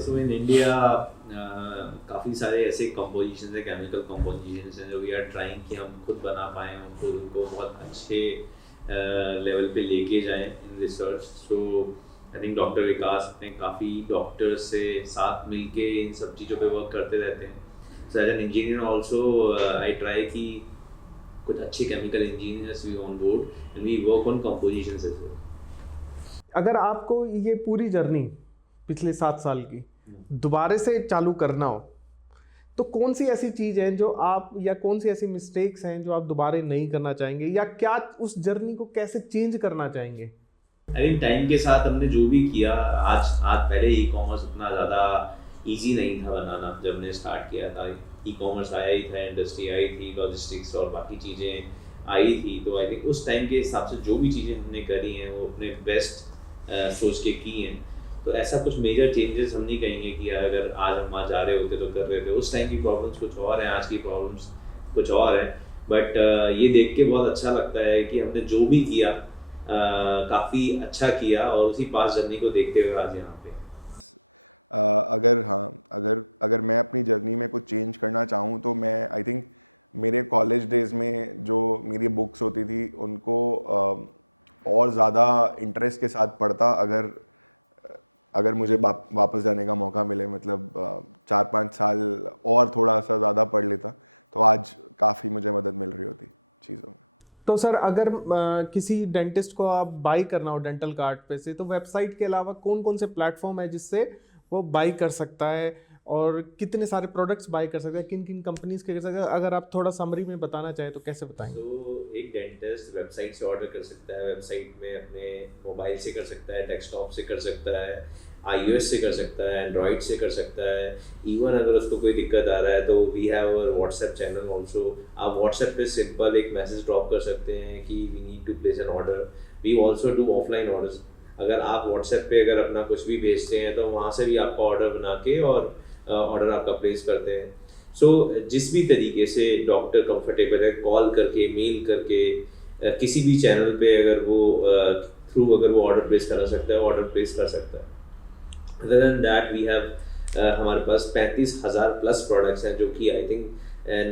सो इन इंडिया काफ़ी सारे ऐसे कंपोजिशन है, केमिकल कंपोजिशन हैं जो वी आर ट्राइंग कि हम खुद बना पाएँ, उनको बहुत अच्छे लेवल पे लेके जाएं in research. So I think doctor Vikas अपने काफ़ी डॉक्टर्स से साथ मिलके इन सब चीज़ों पे वर्क करते रहते हैं। So as an engineer also I try कि कुछ अच्छे केमिकल इंजीनियर्स भी on board and we work on composition as well. अगर आपको ये पूरी जर्नी पिछले 7 साल की दोबारा से चालू करना हो तो कौन सी ऐसी चीज़ है जो आप, या कौन सी ऐसी मिस्टेक्स हैं जो आप दोबारा नहीं करना चाहेंगे, या क्या उस जर्नी को कैसे चेंज करना चाहेंगे? आई थिंक टाइम के साथ हमने जो भी किया, आज आज पहले ई कॉमर्स उतना ज़्यादा इजी नहीं था बनाना। जब हमने स्टार्ट किया था ई कॉमर्स आया ही था, इंडस्ट्री आई थी, लॉजिस्टिक्स और बाकी चीज़ें आई थी। तो आई थिंक उस टाइम के हिसाब से जो भी चीज़ें हमने करी हैं वो अपने बेस्ट सोच के की हैं। तो ऐसा कुछ मेजर चेंजेस हम नहीं कहेंगे कि अगर आज हम वहाँ जा रहे होते तो कर रहे थे। उस टाइम की प्रॉब्लम्स कुछ और हैं, आज की प्रॉब्लम्स कुछ और हैं। बट ये देख के बहुत अच्छा लगता है कि हमने जो भी किया काफ़ी अच्छा किया, और उसी पास जर्नी को देखते हुए आज यहाँ पे। अगर मैं अपनी जर्नी में कुछ चेंज करना चाहूँ तो मैं आई थिंक मेरे कॉलेज डेज़ में जो मेरी बुक्स होती थी उनको और ज़्यादा इंटरेस्ट के साथ पढ़ता। अगर मुझे वापस जाने का मौका मिले, मतलब 4-5 साल और थोड़ा सा ज़्यादा पढ़ लेता तो आज काफ़ी मुझे मदद मिल रही होती चीज़ों में। तो सर अगर किसी डेंटिस्ट को आप बाई करना हो डेंटल कार्ड पे से, तो वेबसाइट के अलावा कौन कौन से प्लेटफॉर्म है जिससे वो बाई कर सकता है, और कितने सारे प्रोडक्ट्स बाई कर सकता है, किन किन कंपनीज के कर सकता है? अगर आप थोड़ा समरी में बताना चाहें तो कैसे बताएंगे? तो एक डेंटिस्ट वेबसाइट से ऑर्डर कर सकता है, वेबसाइट में अपने मोबाइल से कर सकता है, डेस्कटॉप से कर सकता है, iOS से कर सकता है, एंड्रॉइड से कर सकता है। इवन अगर उसको कोई दिक्कत आ रहा है तो we have our WhatsApp channel also. आप व्हाट्सएप पे सिंपल एक मैसेज ड्रॉप कर सकते हैं कि we need to place an order. We also do offline orders. अगर आप व्हाट्सएप पे अगर अपना कुछ भी भेजते हैं तो वहाँ से भी आपका ऑर्डर बना के और ऑर्डर आपका प्लेस करते हैं। सो जिस भी तरीके से डॉक्टर कंफर्टेबल है, कॉल करके, मेल करके, किसी भी चैनल पे अगर वो थ्रू अगर वो ऑर्डर प्लेस करना सकता है, ऑर्डर प्लेस कर सकता है। Other than that we have हमारे पास 35,000 प्लस प्रोडक्ट्स हैं जो कि I think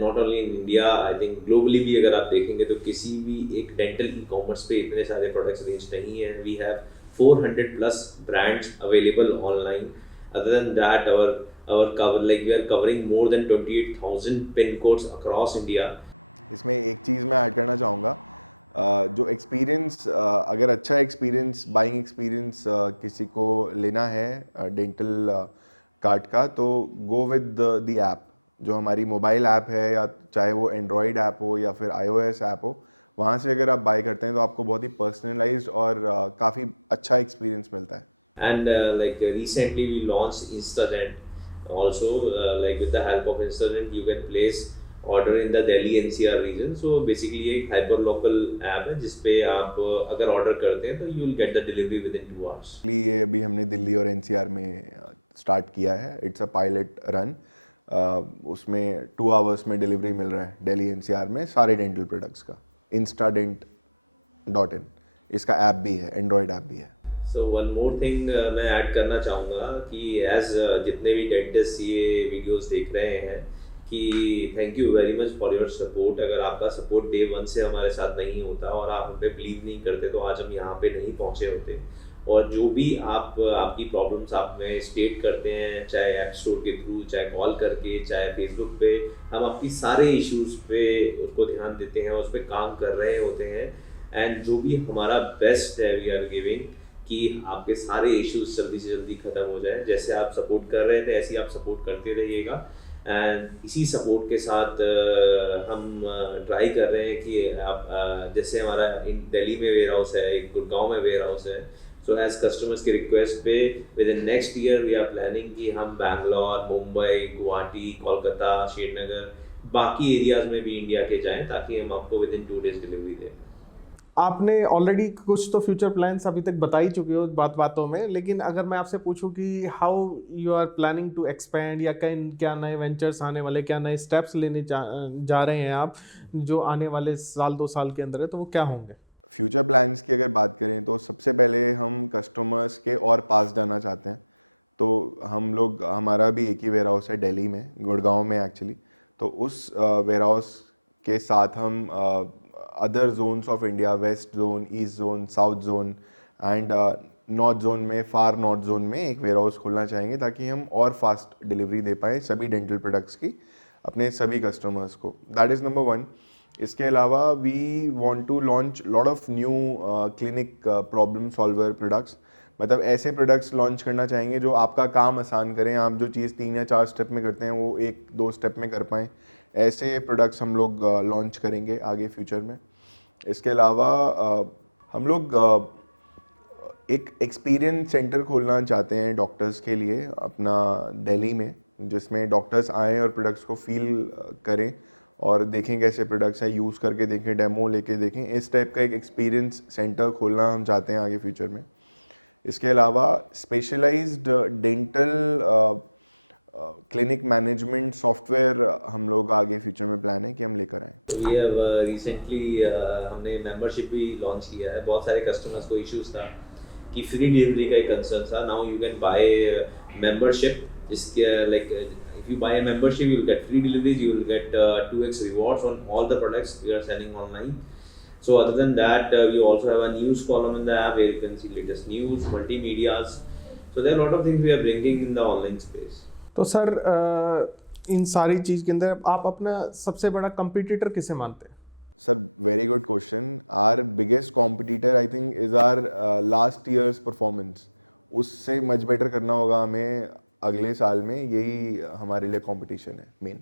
not only in India, I think globally भी अगर आप देखेंगे तो किसी भी एक डेंटल ई कॉमर्स पे इतने सारे प्रोडक्ट्स रेंज नहीं है। We have 400 plus brands available online. Other than that our cover, like we are covering more than 28,000 pin codes across India. इसमें एक चीज़ मैं ऐड करना चाहूँगा, जो एक्सपीरियंस, अगर अच्छा एक्सपीरियंस, बाइंग एक्सपीरियंस किसी को लेना है डेंटल कार्ड का, तो गो विद द ऐप। जो हमारी मोबाइल ऐप है, या चाहे वो एंड्रॉयड ऐप हो या फिर iOS ऐप हो, वहाँ से अगर आप बाई करते हैं तो आपको बहुत ही पर्सनलाइज्ड और काफ़ी अच्छा एक्सपीरियंस मिलता है। And like recently we launched Instadent also, like with the help of Instadent you can place order in the Delhi NCR region. So basically एक hyper local app है जिसपे आप अगर order करते हैं तो you will get the delivery within 2 hours. ये अभी हमने दिल्ली और NCR में स्टार्ट किया है। It's a pilot run. उसमें 2 आवर्स में डिलीवरी मिल रहा है दिल्ली NCR में सारे डेंटल प्रोडक्ट्स का। instadent.in इसका ऐप भी है, एंड्रॉयड ऐप भी है। सो वन मोर थिंग मैं ऐड करना चाहूँगा कि एज जितने भी डेंटिस्ट ये वीडियोस देख रहे हैं कि thank you very much for your support. अगर आपका सपोर्ट डे 1 से हमारे साथ नहीं होता और आप हम पे बिलीव नहीं करते तो आज हम यहाँ पे नहीं पहुँचे होते। और जो भी आपकी प्रॉब्लम्स आप में स्टेट करते हैं, चाहे ऐप स्टोर के थ्रू, चाहे कॉल करके, चाहे फेसबुक पे, हम आपकी सारे इश्यूज़ पे उसको ध्यान देते हैं, उस पर काम कर रहे होते हैं। एंड जो भी हमारा बेस्ट है वी आर गिविंग कि आपके सारे इश्यूज जल्दी से जल्दी ख़त्म हो जाए। जैसे आप सपोर्ट कर रहे थे ऐसे ही आप सपोर्ट करते रहिएगा। एंड इसी सपोर्ट के साथ हम ट्राई कर रहे हैं कि आप जैसे हमारा दिल्ली में वेयर हाउस है, एक गुड़गांव में वेयर हाउस है। सो एज कस्टमर्स के रिक्वेस्ट पे within next year we are planning कि हम बैंगलोर, मुंबई, गुवाहाटी, कोलकाता, श्रीनगर, बाकी एरियाज़ में भी इंडिया के जाएँ ताकि हम आपको विद इन 2 days डिलीवरी दें। आपने ऑलरेडी कुछ तो फ्यूचर प्लान्स अभी तक बता ही चुके हो बातों में, लेकिन अगर मैं आपसे पूछूं कि how you are planning to expand, या क्या नए वेंचर्स आने वाले, क्या नए स्टेप्स लेने जा रहे हैं आप जो आने वाले 1-2 साल के अंदर है, तो वो क्या होंगे? फ्यूचर प्लान्स की अगर बात करें तो सबसे पहले हम कस्टमर्स के और पास जाना चाहते हैं। तो हम लोग, हमारा भी एक ही वेयर हाउस है दिल्ली में, गुड़गांव में एक्चुअली। तो उस वेयर हाउस के साथ हम other zones of India, west zone, east zone, south zone and north zone में, फार नॉर्थ जोन में एक वेयर हाउस खोलना चाहेंगे ताकि हम और फास्ट डिलीवरी दे पाएँ सभी डेंटल प्रोडक्ट्स की अपने सभी कस्टमर्स को। That is number one. इसके अलावा we want to launch lot of new clinic problem solver products. मतलब ऐसे प्रोडक्ट्स लॉन्च करना चाहेंगे जो आपका काम आसान करें, आप जो चीज़ 3 या 4 स्टेप में करते हैं वो 1-2 स्टेप में कर पाएँ। ऐसे प्रोडक्ट्स हम लोग लॉन्च करेंगे आगे फ्यूचर में। इसके अलावा हम लोग एक एक्सपीरियंस सेंटर खोलना चाहते हैं डॉक्टर्स के लिए अपना दिल्ली में, जिसमें डॉक्टर्स आएँ और प्रोडक्ट्स को फील करें और देखें कैसे प्रोडक्ट्स हैं, यूज़ करके देखें, डेमो लेके देखें। इस टाइप का एक एक्सपीरियंस सेंटर खोलना हम चाहते हैं आगे फ्यूचर में। इसके अलावा specialised dental clinic management software हम लोग आगे फ्यूचर में प्लान है कि हम लेकर आएँ। तो ये अब रिसेंटली हमने मेंबरशिप भी लॉन्च किया है। बहुत सारे कस्टमर्स को इश्यूज था कि फ्री डिलीवरी का एक कंसर्न था। Now you can by membership, जिसके like if you buy a membership you will get free deliveries, you will get 2x rewards on all the products we are selling online. So other than that we also have a news column in the app where you can see latest news, multimedias. So there are a lot of things we are bringing in the online space. तो sir इन सारी चीज़ के अंदर आप अपना सबसे बड़ा competitor किसे मानते हैं? Sir very good question. Our biggest competitor I think is our last year's performance. उससे मच बेटर करना होगा हमें अगले साल में, यही हमारे लिए कंपटीशन है मेन।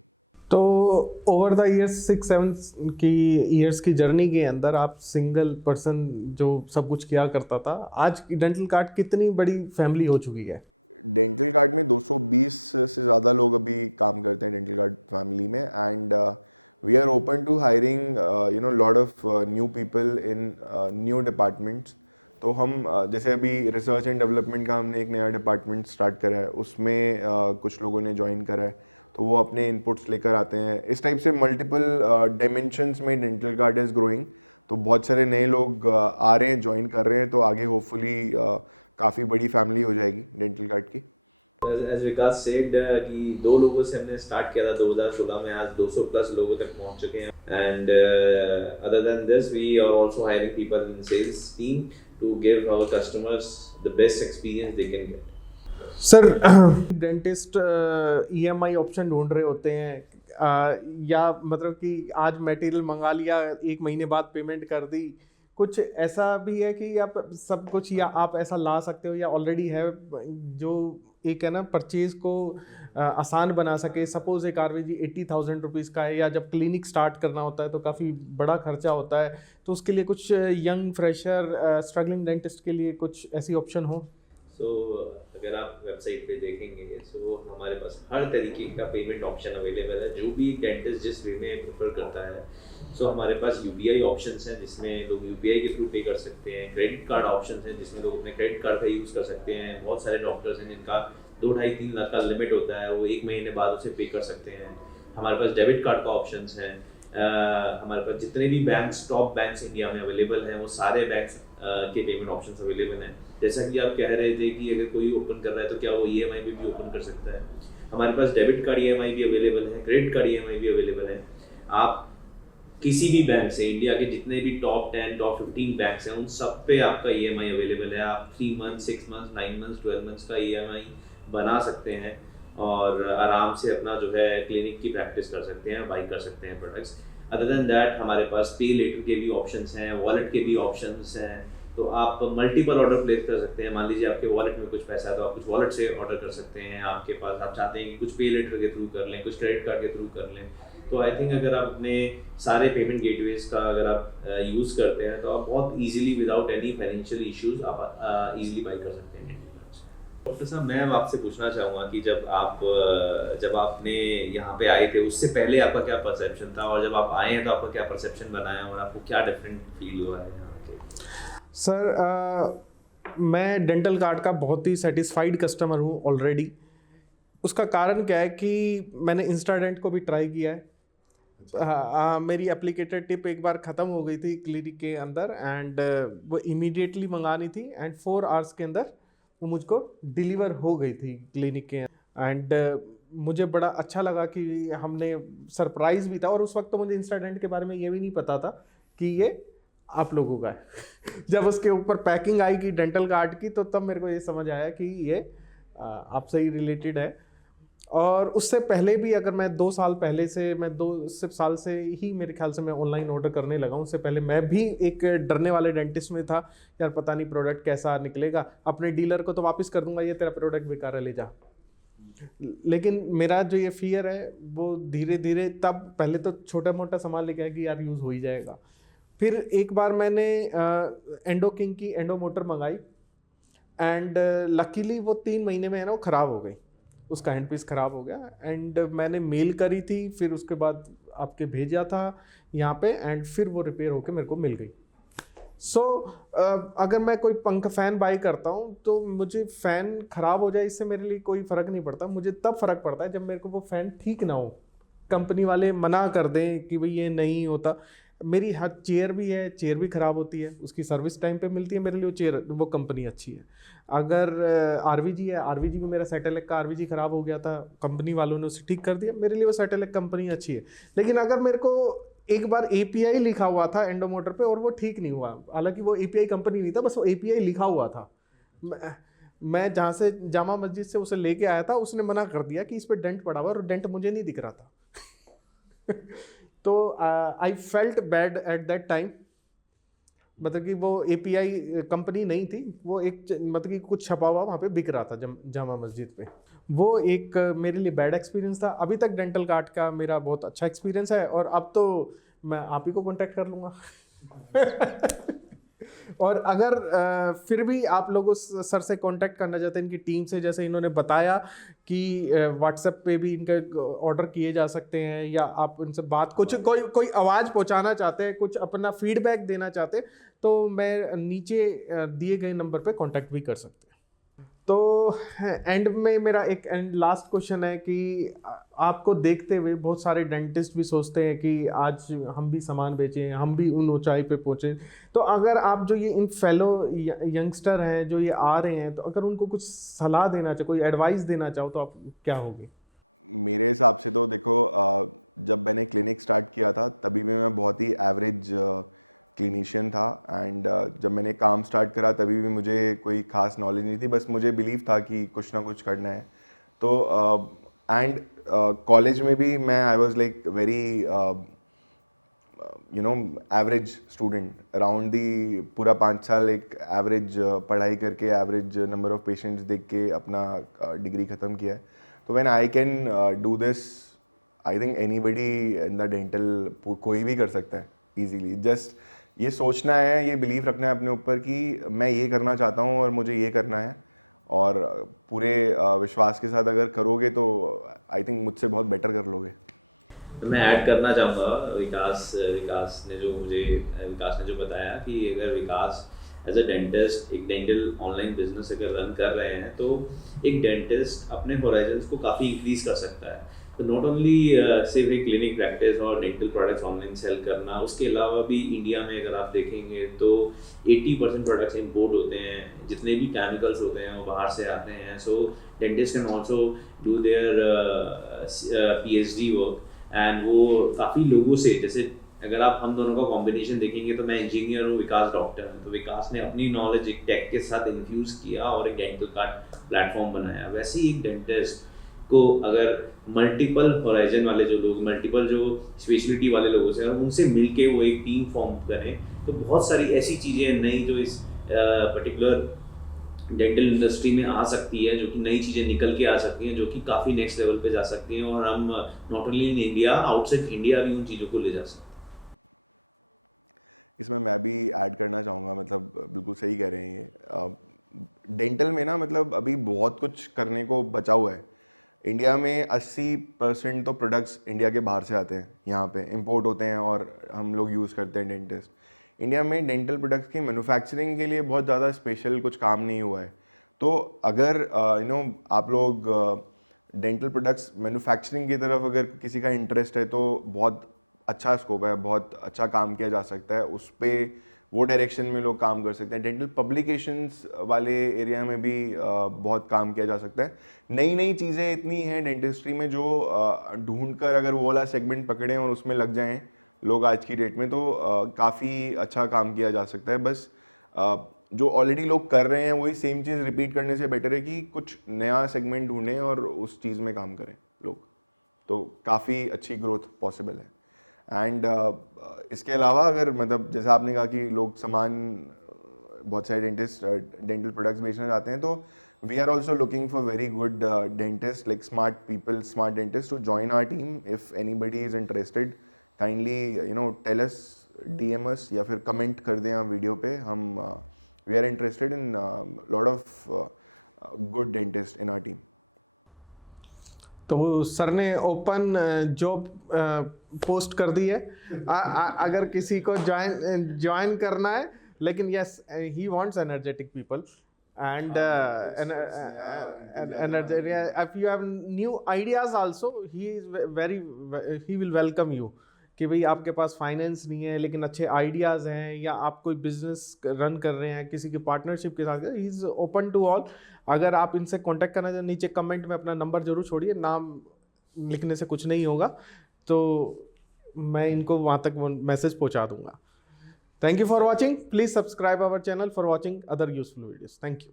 तो ओवर द इयर्स 6-7 की इयर्स की जर्नी के अंदर आप सिंगल पर्सन जो सब कुछ किया करता था, आज डेंटल कार्ड कितनी बड़ी फैमिली हो चुकी है? डेंटल कार्ड में 220 से ज़्यादा लोग अभी काम करते हैं डेंटल कार्ड फैमिली में, and we are open to hiring you know lot of new people in new departments. तो हम जैसे अभी रिसर्च एंड डेवलपमेंट का हमने एक नया डिपार्टमेंट स्टार्ट करा है, उसमें कुछ लोगों ने ज्वाइन करा है, तो वो अपने इनपुट्स लेकर आते हैं। इस टाइप से मल्टीपल डायमेंशंस में डेंटल कार्ड इज़ ग्रोइंग। तो बहुत सारे नए लोग आ रहे हैं, ज्वाइन कर रहे हैं, तो आगे होपफुली काफ़ी बड़ी फैमिली हो जाएगी डेंटल कार्ड की। As विकास सेड कि 2 लोगों से हमने स्टार्ट किया था 2016 में, आज 200 प्लस लोगों तक पहुंच चुके हैं। And other than this we are also hiring people in sales team to give our customers the best experience they can get. Sir dentist EMI option ढूंढ रहे होते हैं या मतलब कि आज मटेरियल मंगा लिया, 1 महीने बाद पेमेंट कर दी, कुछ ऐसा भी है कि आप सब कुछ या आप ऐसा ला सकते हो या ऑलरेडी है जो एक है ना परचेज को आसान बना सके? सपोज एक RVG 80,000 रुपीज़ का है, या जब क्लिनिक स्टार्ट करना होता है तो काफ़ी बड़ा खर्चा होता है, तो उसके लिए कुछ यंग फ्रेशर स्ट्रगलिंग डेंटिस्ट के लिए कुछ ऐसी ऑप्शन हो? सो अगर आप वेबसाइट पे देखेंगे सो हमारे पास हर तरीके का पेमेंट ऑप्शन अवेलेबल है। जो भी डेंटिस्ट जिस वे में प्रेफर करता है, सो हमारे पास UPI ऑप्शंस हैं जिसमें लोग UPI के थ्रू पे कर सकते हैं। क्रेडिट कार्ड ऑप्शंस हैं जिसमें लोग अपने क्रेडिट कार्ड का यूज़ कर सकते हैं। बहुत सारे डॉक्टर्स हैं जिनका 2-2.5-3 लाख का लिमिट होता है, वो 1 महीने बाद उसे पे कर सकते हैं। हमारे पास डेबिट कार्ड का ऑप्शंस हैं। हमारे पास जितने भी बैंक्स, टॉप बैंक्स इंडिया में अवेलेबल हैं, वो सारे बैंक्स के पेमेंट ऑप्शंस अवेलेबल हैं। जैसा कि आप कह रहे थे कि अगर कोई ओपन कर रहा है तो क्या वो EMI पे भी ओपन कर सकता है। हमारे पास डेबिट कार्ड EMI भी अवेलेबल है, क्रेडिट कार्ड EMI भी अवेलेबल है। आप किसी भी बैंक से, इंडिया के जितने भी टॉप 10, टॉप 15 बैंक्स हैं, उन सब पे आपका EMI अवेलेबल है। आप 3 मंथ, 6 मंथ, 9 मंथ, 12 मंथ्स का EMI बना सकते हैं और आराम से अपना जो है क्लिनिक की प्रैक्टिस कर सकते हैं, बाई कर सकते हैं प्रोडक्ट्स। अदर देन दैट हमारे पास पे लेटर के भी ऑप्शंस हैं, वॉलेट के भी ऑप्शंस हैं। तो आप मल्टीपल ऑर्डर प्लेस कर सकते हैं। मान लीजिए आपके वॉलेट में कुछ पैसा है तो आप कुछ वॉलेट से ऑर्डर कर सकते हैं। आपके पास आप चाहते हैं कि कुछ पे लेटर के थ्रू कर लें, कुछ क्रेडिट कार्ड के थ्रू कर लें। तो आई थिंक अगर आप अपने सारे पेमेंट गेटवेज का अगर आप यूज़ करते हैं तो आप बहुत easily without any financial issues आप इजीली बाई कर सकते हैं। डॉक्टर साहब, मैं आपसे पूछना चाहूँगा कि जब आपने यहाँ पे आए थे उससे पहले आपका क्या परसेप्शन था, और जब आप आए हैं तो आपका क्या परसेप्शन बनाया और आपको क्या डिफरेंट फील हुआ है यहाँ के? सर मैं डेंटल कार्ड का बहुत ही सेटिस्फाइड कस्टमर हूँ ऑलरेडी। उसका कारण क्या है कि मैंने इंस्टाडेंट को भी ट्राई किया है। मेरी एप्लीकेटेड टिप एक बार ख़त्म हो गई थी क्लिनिक के अंदर, एंड वो इमीडिएटली मंगानी थी एंड 4 आवर्स के अंदर वो मुझको डिलीवर हो गई थी क्लिनिक के। एंड मुझे बड़ा अच्छा लगा कि हमने सरप्राइज़ भी था, और उस वक्त तो मुझे इंस्टाडेंट के बारे में ये भी नहीं पता था कि ये आप लोगों का है। जब उसके ऊपर पैकिंग आएगी डेंटल कार्ड की तो तब मेरे को ये समझ आया कि ये आपसे ही रिलेटेड है। और उससे पहले भी अगर मैं 2 साल पहले से, मैं 2 साल से ही मेरे ख्याल से मैं ऑनलाइन ऑर्डर करने लगा हूँ। उससे पहले मैं भी एक डरने वाले डेंटिस्ट में था, यार पता नहीं प्रोडक्ट कैसा निकलेगा, अपने डीलर को तो वापस कर दूंगा, ये तेरा प्रोडक्ट बेकार है ले जा। लेकिन मेरा जो ये फियर है वो धीरे धीरे, तब पहले तो छोटा मोटा सामान लेके आया कि यार यूज़ हो ही जाएगा। फिर एक बार मैंने एंडो किंग की एंडो मोटर मंगाई एंड लकीली वो 3 महीने में है ना वो ख़राब हो गई, उसका हैंड पीस ख़राब हो गया। एंड मैंने मेल करी थी, फिर उसके बाद आपके भेजा था यहाँ पे, एंड फिर वो रिपेयर होके मेरे को मिल गई। सो अगर मैं कोई पंख फ़ैन बाई करता हूँ तो मुझे फ़ैन ख़राब हो जाए इससे मेरे लिए कोई फ़र्क नहीं पड़ता। मुझे तब फ़र्क पड़ता है जब मेरे को वो फ़ैन ठीक ना हो, कंपनी वाले मना कर दें कि भाई ये नहीं होता। मेरी हर चेयर भी है, चेयर भी ख़राब होती है, उसकी सर्विस टाइम पे मिलती है, मेरे लिए वो चेयर, वो कंपनी अच्छी है। अगर आरवीजी है, आरवीजी भी मेरा सेटेलेक का आरवीजी ख़राब हो गया था, कंपनी वालों ने उसे ठीक कर दिया, मेरे लिए वो सेटेलेक कंपनी अच्छी है। लेकिन अगर मेरे को एक बार एपीआई लिखा हुआ था एंडोमोटर पे और वो ठीक नहीं हुआ, हालांकि वो एपीआई कंपनी नहीं था, बस वो एपीआई लिखा हुआ था। मैं जहाँ से जामा मस्जिद से उसे लेके आया था उसने मना कर दिया कि इस पर डेंट पड़ा हुआ, और डेंट मुझे नहीं दिख रहा था। तो I felt bad at that time. मतलब कि वो एपीआई कंपनी नहीं थी, वो एक मतलब कि कुछ छपा हुआ वहाँ पे बिक रहा था जामा मस्जिद पे। वो एक मेरे लिए बैड एक्सपीरियंस था। अभी तक डेंटल कार्ड का मेरा बहुत अच्छा एक्सपीरियंस है, और अब तो मैं आप ही को कांटेक्ट कर लूँगा। और अगर फिर भी आप लोग उस सर से कांटेक्ट करना चाहते हैं, इनकी टीम से, जैसे इन्होंने बताया कि व्हाट्सएप पे भी इनके ऑर्डर किए जा सकते हैं, या आप उनसे बात कोई आवाज़ पहुंचाना चाहते हैं, कुछ अपना फीडबैक देना चाहते हैं, तो मैं नीचे दिए गए नंबर पे कांटेक्ट भी कर सकते हैं। तो एंड में मेरा एक एंड लास्ट क्वेश्चन है कि आपको देखते हुए बहुत सारे डेंटिस्ट भी सोचते हैं कि आज हम भी सामान बेचें, हम भी उन ऊंचाई पे पहुंचे। तो अगर आप जो ये इन फेलो यंगस्टर हैं जो ये आ रहे हैं, तो अगर उनको कुछ सलाह देना चाहो, कोई एडवाइस देना चाहो, तो आप क्या होगी? मेरे हिसाब से तो देखो, जब मैंने क्लिनिक स्टार्ट किया था तभी भी मैं बहुत ही एवरेज क्लिनिशियन था। एंड जब मैंने काम स्टार्ट करा तभी भी मुझे कोई ख़ास नॉलेज नहीं थी, बस मुझे बिलीव था कि कुछ ना कुछ करना है। तो एंड कॉलेज में भी मैं I was like very average student around the. पूरा 5 साल एक एवरेज पढ़ाई करके एवरेज नंबर ऑफ पेशेंट्स देख के अपना डिग्री ख़त्म किया है। तो when I can do this, I think anybody in the dental, कोई भी कर सकता है इजीली। जस्ट ये सोचना है, ये बिलीव रखना है अपने ऊपर कि मैं ये करना चाहता हूँ और मुझे ये करना है, और पूरे विश्वास के साथ अगर करोगे तो आई थिंक मुझसे बहुत बेटर कर लोगे। तो मैं ऐड करना चाहूँगा, विकास ने जो बताया कि अगर विकास एज अ डेंटिस्ट एक डेंटल ऑनलाइन बिजनेस अगर रन कर रहे हैं, तो एक डेंटिस्ट अपने होराइजन्स को काफ़ी इंक्रीज कर सकता है। तो नॉट ओनली सिर्फ एक क्लिनिक प्रैक्टिस और डेंटल प्रोडक्ट्स ऑनलाइन सेल करना, उसके अलावा भी इंडिया में अगर आप देखेंगे तो 80% प्रोडक्ट्स इम्पोर्ट होते हैं, जितने भी केमिकल्स होते हैं वो बाहर से आते हैं। So dentist can also do their PhD work, and वो काफ़ी लोगों से, जैसे अगर आप हम दोनों का कॉम्बिनेशन देखेंगे तो मैं इंजीनियर हूँ, विकास डॉक्टर है, तो विकास ने अपनी नॉलेज एक टेक के साथ इन्फ्यूज़ किया और एक डेंटल कार्ड प्लेटफॉर्म बनाया। वैसे ही एक डेंटिस्ट को अगर मल्टीपल होराइजन वाले जो लोग, मल्टीपल जो स्पेशलिटी वाले लोगों से, उनसे मिलके वो एक टीम फॉर्म करें, तो बहुत सारी ऐसी चीज़ें नई जो इस पर्टिकुलर डेंटल इंडस्ट्री में आ सकती है, जो कि नई चीज़ें निकल के आ सकती हैं, जो कि काफ़ी नेक्स्ट लेवल पे जा सकती हैं, और हम not only in India, outside India भी उन चीज़ों को ले जा सकते हैं। इसमें मैं भी ऐड करना चाहूँगा, मतलब बिल्कुल सही कह रहे हैं ये। डेंटल में ना मतलब अभी बहुत कुछ करने को बचा हुआ है। इंडिया में 80% तो प्रोडक्ट्स इंडिया के बाहर से आते हैं, यहाँ पे इंपोर्ट होते हैं और हम लोग यूज़ करते हैं डेंटिस्ट। इंडिया में डेंटल प्रोडक्ट्स की मैन्युफैक्चरिंग के लिए बहुत ज़्यादा स्पेशल कुछ काम नहीं हुआ है। तो अगर आप लोग डेंटल प्रोडक्ट्स मैन्युफैक्चरिंग की तरफ अगर किसी का इंटरेस्ट है तो बहुत अच्छा स्कोप है, बहुत अच्छा काम किया जा सकता है उस पर, वो डायरेक्शन में लोग काम कर सकते हैं। डेंटल पब्लिकेशंस वाले एरिया में भी बहुत काम किया जा सकता है। नई नई चीज़ें इतनी हैं डेंटिस्ट्री में जो ढूंढ कर अगर वो वाला सेगमेंट पकड़ें और उसमें लग जाएं लोग आज की डेट में, तो काफ़ी अच्छा काम किया जा सकता है। बस जो ऑलरेडी लोग कर रहे हैं वही सेम चीज़ रिपीट करने से बेटर है कि कुछ नया सेगमेंट ढूंढें और उस चीज़ में काम करें लोग, तो काफ़ी अच्छी ग्रोथ पॉसिबल है। एंड इसके अलावा अगर मतलब जैसे आपने कहा कि लोग सामान बहुत सारे डेंटिस्ट डेंटल प्रोडक्ट्स बेचना चाहते हैं, तो we are also looking for very good dentist, like smart people, smart dentist to join our team. If anybody is interested, kindly tell us, DM us या फिर कमेंट कर दें आप वीडियो पे। हम we are interested in lot of good dentist in our team. तो sir ने open job post कर दी है, अगर किसी को ज्वाइन करना है, लेकिन yes he wants energetic people and if you have new ideas also, he will welcome you कि भाई आपके पास फाइनेंस नहीं है लेकिन अच्छे आइडियाज़ हैं, या आप कोई बिजनेस रन कर रहे हैं किसी की पार्टनरशिप के साथ, he is open to all. अगर आप इनसे कांटेक्ट करना चाहें, नीचे कमेंट में अपना नंबर जरूर छोड़िए, नाम लिखने से कुछ नहीं होगा, तो मैं इनको वहाँ तक मैसेज पहुँचा दूंगा। Thank you for watching. Please subscribe our channel for watching other useful videos. Thank you.